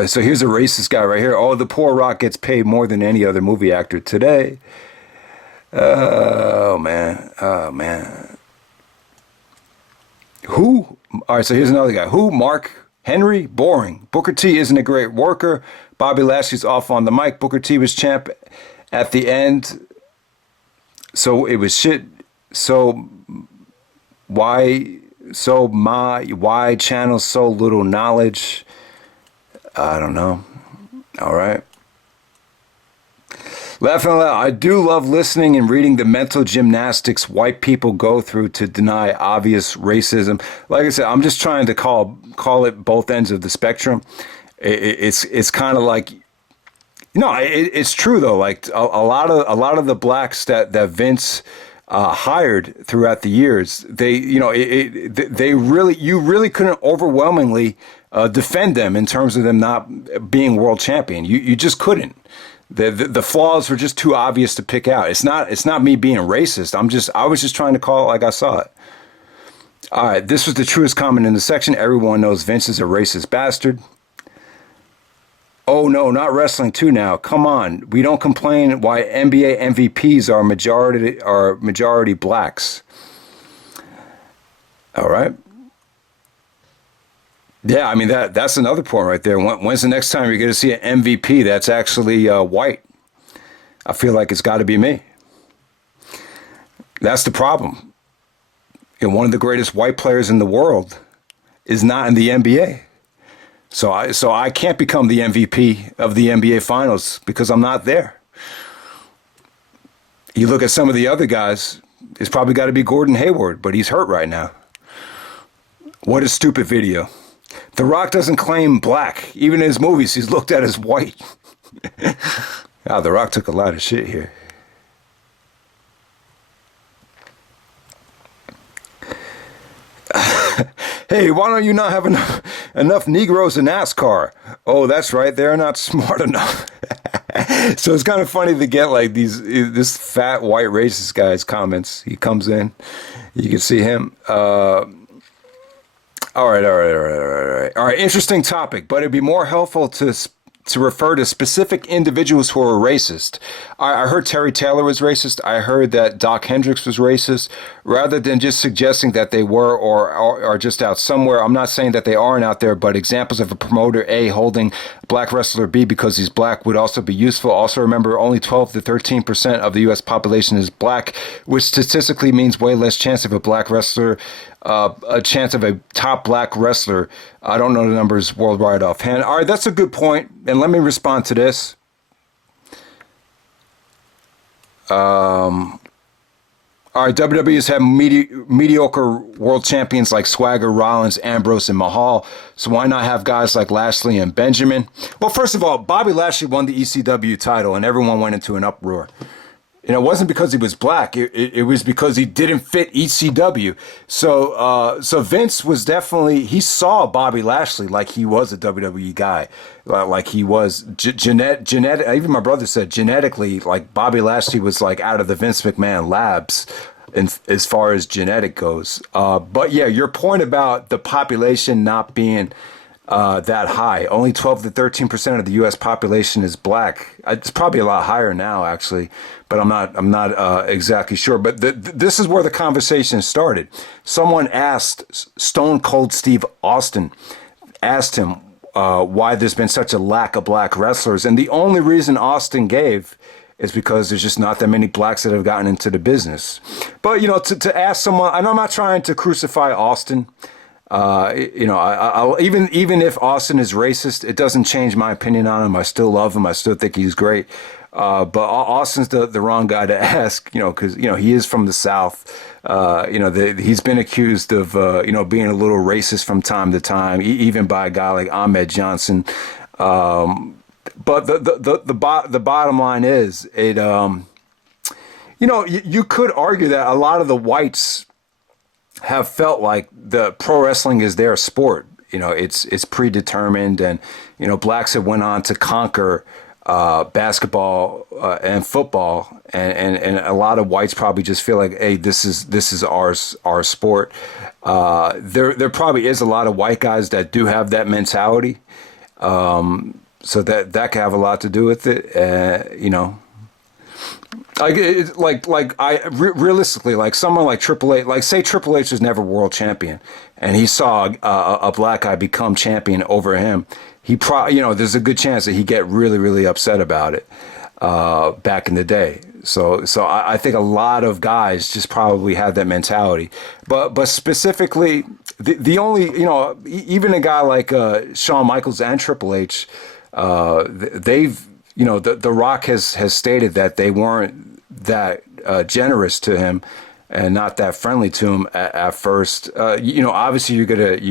So here's a racist guy right here. Oh, the poor Rock gets paid more than any other movie actor today. Oh, man. Who? All right, so here's another guy. Who? Mark Henry? Boring. Booker T isn't a great worker. Bobby Lashley's off on the mic. Booker T was champ at the end. So it was shit. So why channel so little knowledge? I don't know. All right. Laughing out loud. I do love listening and reading the mental gymnastics white people go through to deny obvious racism. Like I said, I'm just trying to call it both ends of the spectrum. It's kind of like, it's true though. Like a lot of the blacks that Vince hired throughout the years, you really couldn't overwhelmingly defend them in terms of them not being world champion. You just couldn't. The flaws were just too obvious to pick out. It's not me being racist. I was just trying to call it like I saw it. All right, this was the truest comment in the section. Everyone knows Vince is a racist bastard. Oh no, not wrestling too now. Come on. We don't complain why NBA MVPs are majority blacks. All right. Yeah, I mean that's another point right there. When's the next time you're going to see an MVP that's actually white? I feel like it's got to be me. That's the problem. And one of the greatest white players in the world is not in the NBA. So I can't become the MVP of the NBA Finals because I'm not there. You look at some of the other guys, it's probably got to be Gordon Hayward, but he's hurt right now. What a stupid video. The Rock doesn't claim black. Even in his movies, he's looked at as white. Wow, The Rock took a lot of shit here. Hey, why don't you not have enough Negroes in NASCAR? Oh, that's right, they're not smart enough. So it's kind of funny to get like this fat white racist guy's comments. He comes in, you can see him. All right. Interesting topic, but it'd be more helpful to refer to specific individuals who are racist. I heard Terry Taylor was racist. I heard that Doc Hendricks was racist. Rather than just suggesting that they were or are just out somewhere, I'm not saying that they aren't out there, but examples of a promoter A holding black wrestler B because he's black would also be useful. Also remember, only 12 to 13% of the U.S. population is black, which statistically means way less chance of a black wrestler, a chance of a top black wrestler. I don't know the numbers worldwide offhand. All right, that's a good point, and let me respond to this. All right, WWE has had mediocre world champions like Swagger, Rollins, Ambrose, and Mahal. So why not have guys like Lashley and Benjamin? Well, first of all, Bobby Lashley won the ECW title, and everyone went into an uproar. And it wasn't because he was black. It was because he didn't fit ECW. So Vince was definitely, he saw Bobby Lashley like he was a WWE guy, like he was genetic. Even my brother said genetically, like Bobby Lashley was like out of the Vince McMahon labs, as far as genetic goes. But yeah, your point about the population not being that high. Only 12 to 13% of the U.S. population is black. It's probably a lot higher now, actually, but I'm not exactly sure. But this is where the conversation started. Someone asked Stone Cold Steve Austin, asked him why there's been such a lack of black wrestlers, and the only reason Austin gave is because there's just not that many blacks that have gotten into the business. But to ask someone, and I'm not trying to crucify Austin. I'll even if Austin is racist, it doesn't change my opinion on him. I still love him. I still think he's great. But Austin's the wrong guy to ask, because, he is from the South. He's been accused of, being a little racist from time to time, even by a guy like Ahmed Johnson. But the bottom line is you could argue that a lot of the whites have felt like the pro wrestling is their sport. It's predetermined, and blacks have went on to conquer basketball and football, and a lot of whites probably just feel like, hey, this is our sport. There probably is a lot of white guys that do have that mentality, so that can have a lot to do with it. Realistically, like someone like Triple H, like say Triple H was never world champion, and he saw a black guy become champion over him. He there's a good chance that he'd get really, really upset about it back in the day. So I think a lot of guys just probably had that mentality. But specifically, the only even a guy like Shawn Michaels and Triple H, they've. The Rock has stated that they weren't that generous to him and not that friendly to him at first. Obviously you're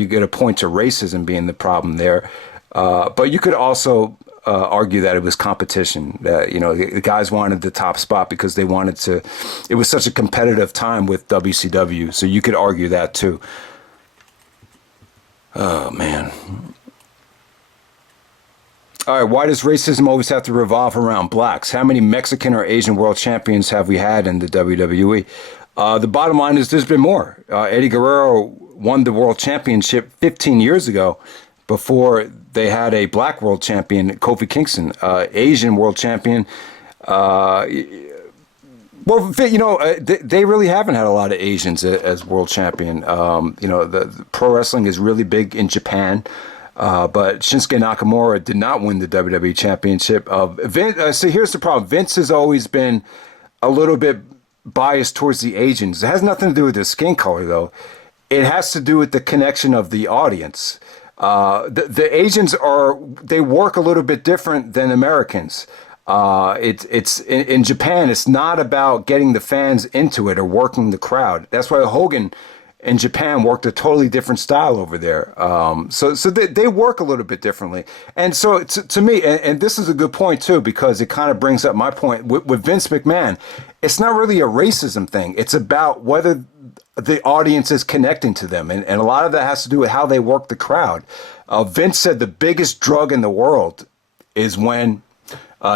gonna point to racism being the problem there, but you could also argue that it was competition. That the guys wanted the top spot because they wanted to. It was such a competitive time with WCW, so you could argue that too. Oh man. All right, why does racism always have to revolve around blacks? How many Mexican or Asian world champions have we had in the WWE? The bottom line is there's been more. Eddie Guerrero won the world championship 15 years ago before they had a black world champion, Kofi Kingston, Asian world champion. They really haven't had a lot of Asians as world champion. The pro wrestling is really big in Japan. But Shinsuke Nakamura did not win the WWE Championship. Vince, here's the problem. Vince has always been a little bit bias towards the Asians. It has nothing to do with their skin color, though. It has to do with the connection of the audience. The Asians they work a little bit different than Americans. It's in Japan. It's not about getting the fans into it or working the crowd. That's why Hogan in Japan worked a totally different style over there. So they work a little bit differently. And so to me, and this is a good point too, because it kind of brings up my point with Vince McMahon. It's not really a racism thing. It's about whether the audience is connecting to them. And a lot of that has to do with how they work the crowd. Vince said the biggest drug in the world is when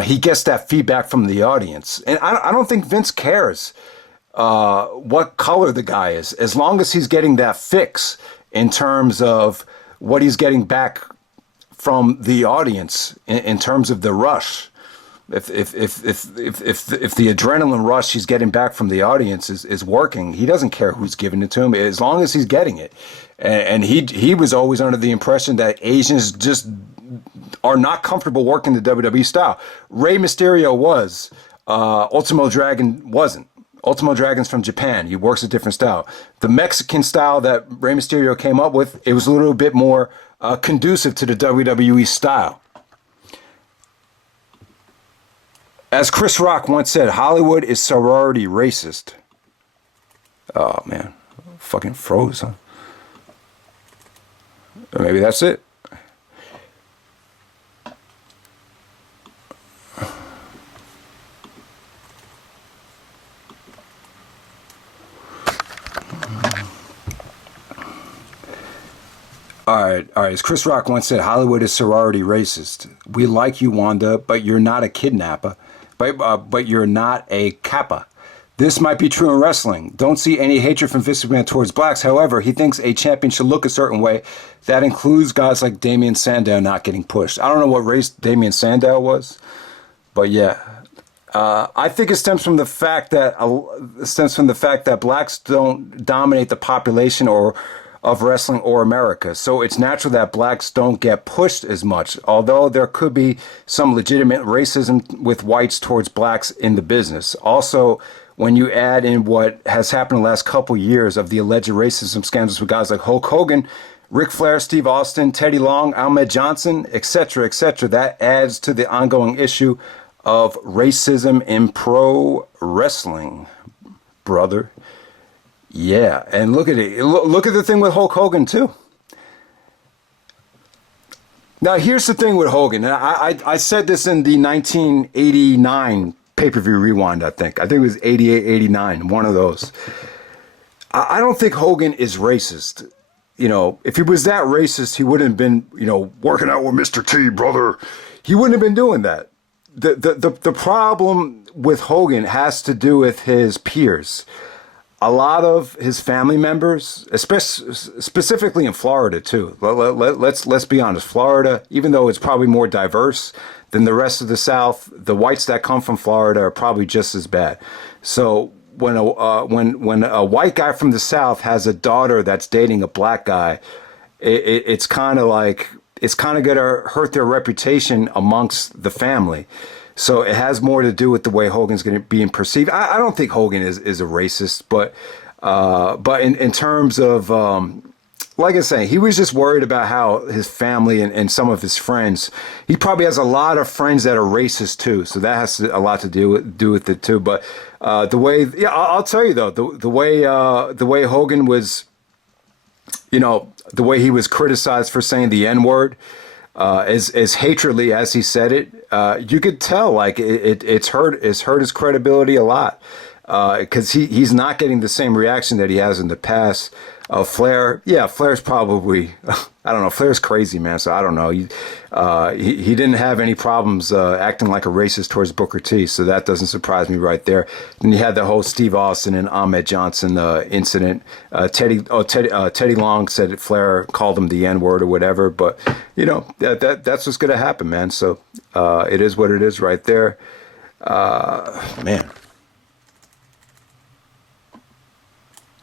he gets that feedback from the audience. And I don't think Vince cares what color the guy is, as long as he's getting that fix in terms of what he's getting back from the audience in terms of the rush. If the adrenaline rush he's getting back from the audience is working, he doesn't care who's giving it to him, as long as he's getting it. And he was always under the impression that Asians just are not comfortable working the WWE style. Rey Mysterio was. Ultimo Dragon wasn't. Ultimo Dragon's from Japan. He works a different style. The Mexican style that Rey Mysterio came up with, it was a little bit more conducive to the WWE style. As Chris Rock once said, Hollywood is sorority racist. Oh, man. Fucking froze, huh? Or maybe that's it. All right. As Chris Rock once said, Hollywood is sorority racist. We like you, Wanda, but you're not a kidnapper. But you're not a kappa. This might be true in wrestling. Don't see any hatred from Vince McMahon towards blacks. However, he thinks a champion should look a certain way. That includes guys like Damien Sandow not getting pushed. I don't know what race Damien Sandow was, but yeah. I think it stems from the fact that blacks don't dominate the population of wrestling or America. So it's natural that blacks don't get pushed as much, although there could be some legitimate racism with whites towards blacks in the business. Also, when you add in what has happened in the last couple years of the alleged racism scandals with guys like Hulk Hogan, Ric Flair, Steve Austin, Teddy Long, Ahmed Johnson, etc., that adds to the ongoing issue of racism in pro wrestling, brother. Yeah, and look at it. Look at the thing with Hulk Hogan, too. Now, here's the thing with Hogan. And I said this in the 1989 pay-per-view rewind, I think. I think it was 88, 89, one of those. I don't think Hogan is racist. You know, if he was that racist, he wouldn't have been, working out with Mr. T, brother. He wouldn't have been doing that. The problem with Hogan has to do with his peers. A lot of his family members, especially specifically in Florida too. Let's be honest. Florida, even though it's probably more diverse than the rest of the South, the whites that come from Florida are probably just as bad. So when a white guy from the South has a daughter that's dating a black guy, it's kind of going to hurt their reputation amongst the family. So it has more to do with the way Hogan's going to be perceived. I don't think Hogan is a racist, but in terms of, like I say, he was just worried about how his family and some of his friends, he probably has a lot of friends that are racist too. So that has a lot to do with it too. But the way, I'll tell you though, the way Hogan was, the way he was criticized for saying the N-word, as hatredly as he said it, you could tell like it's hurt his credibility a lot, because he's not getting the same reaction that he has in the past. Flair's probably, I don't know, Flair's crazy, man. So I don't know. He didn't have any problems acting like a racist towards Booker T. So that doesn't surprise me right there. Then you had the whole Steve Austin and Ahmed Johnson incident. Teddy Long said that Flair called him the N-word or whatever. But that's what's going to happen, man. So it is what it is right there, man.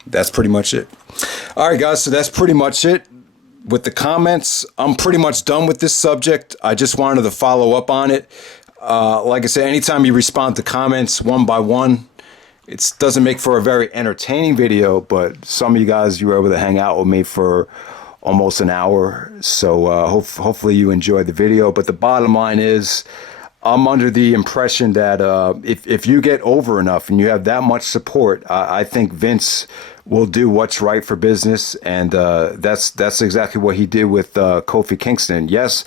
That's pretty much it. All right, guys. So that's pretty much it with the comments. I'm pretty much done with this subject. I just wanted to follow up on it. Like I said, anytime you respond to comments one by one, It doesn't make for a very entertaining video, but some of you guys, you were able to hang out with me for almost an hour. So hopefully you enjoyed the video. But the bottom line is, I'm under the impression that if you get over enough and you have that much support, I think Vince will do what's right for business, and that's exactly what he did with Kofi Kingston. Yes,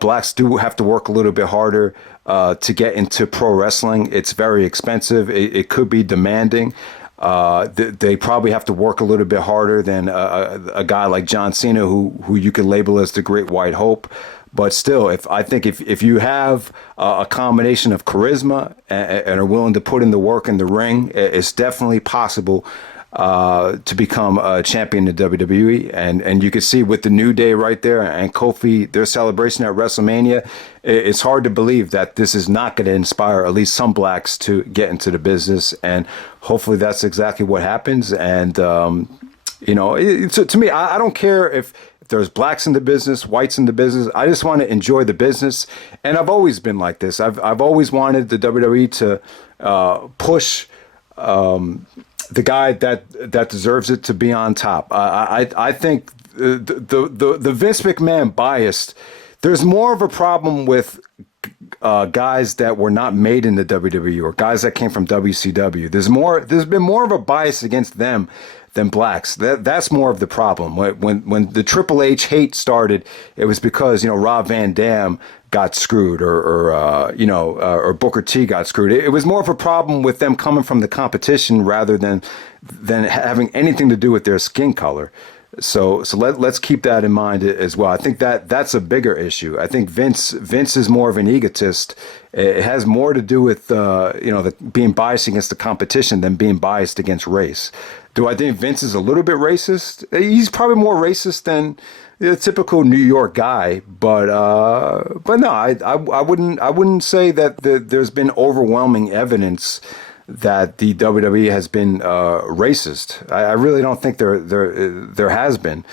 blacks do have to work a little bit harder to get into pro wrestling. It's very expensive. It could be demanding. They probably have to work a little bit harder than a guy like John Cena, who you could label as the Great White Hope. But still, I think if you have a combination of charisma and are willing to put in the work in the ring, it's definitely possible to become a champion in WWE. And you can see with the New Day right there and Kofi, their celebration at WrestleMania, it's hard to believe that this is not going to inspire at least some blacks to get into the business. And hopefully that's exactly what happens. And, to me, I don't care if there's blacks in the business, whites in the business. I just want to enjoy the business. And I've always been like this. I've always wanted the WWE to push the guy that deserves it to be on top. I think the Vince McMahon bias, there's more of a problem with guys that were not made in the WWE or guys that came from WCW. There's been more of a bias against them than blacks. That's more of the problem. When the Triple H hate started, it was because Rob Van Dam got screwed or Booker T got screwed. It was more of a problem with them coming from the competition rather than having anything to do with their skin color. So let's keep that in mind as well. I think that's a bigger issue. I think Vince is more of an egotist. It has more to do with being biased against the competition than being biased against race. Do I think Vince is a little bit racist? He's probably more racist than the typical New York guy, but no, I wouldn't say that there's been overwhelming evidence that the WWE has been racist. I really don't think there has been.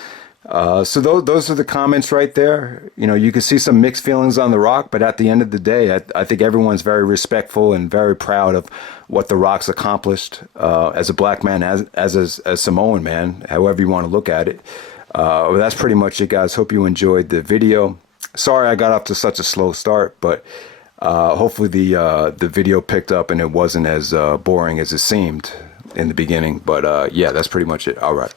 So those are the comments right there. You can see some mixed feelings on The Rock, but at the end of the day, I think everyone's very respectful and very proud of what The Rock's accomplished as a black man, as a Samoan man, however you want to look at it. That's pretty much it, guys. Hope you enjoyed the video. Sorry I got off to such a slow start, but hopefully the video picked up and it wasn't as boring as it seemed in the beginning. But yeah, that's pretty much it. All right.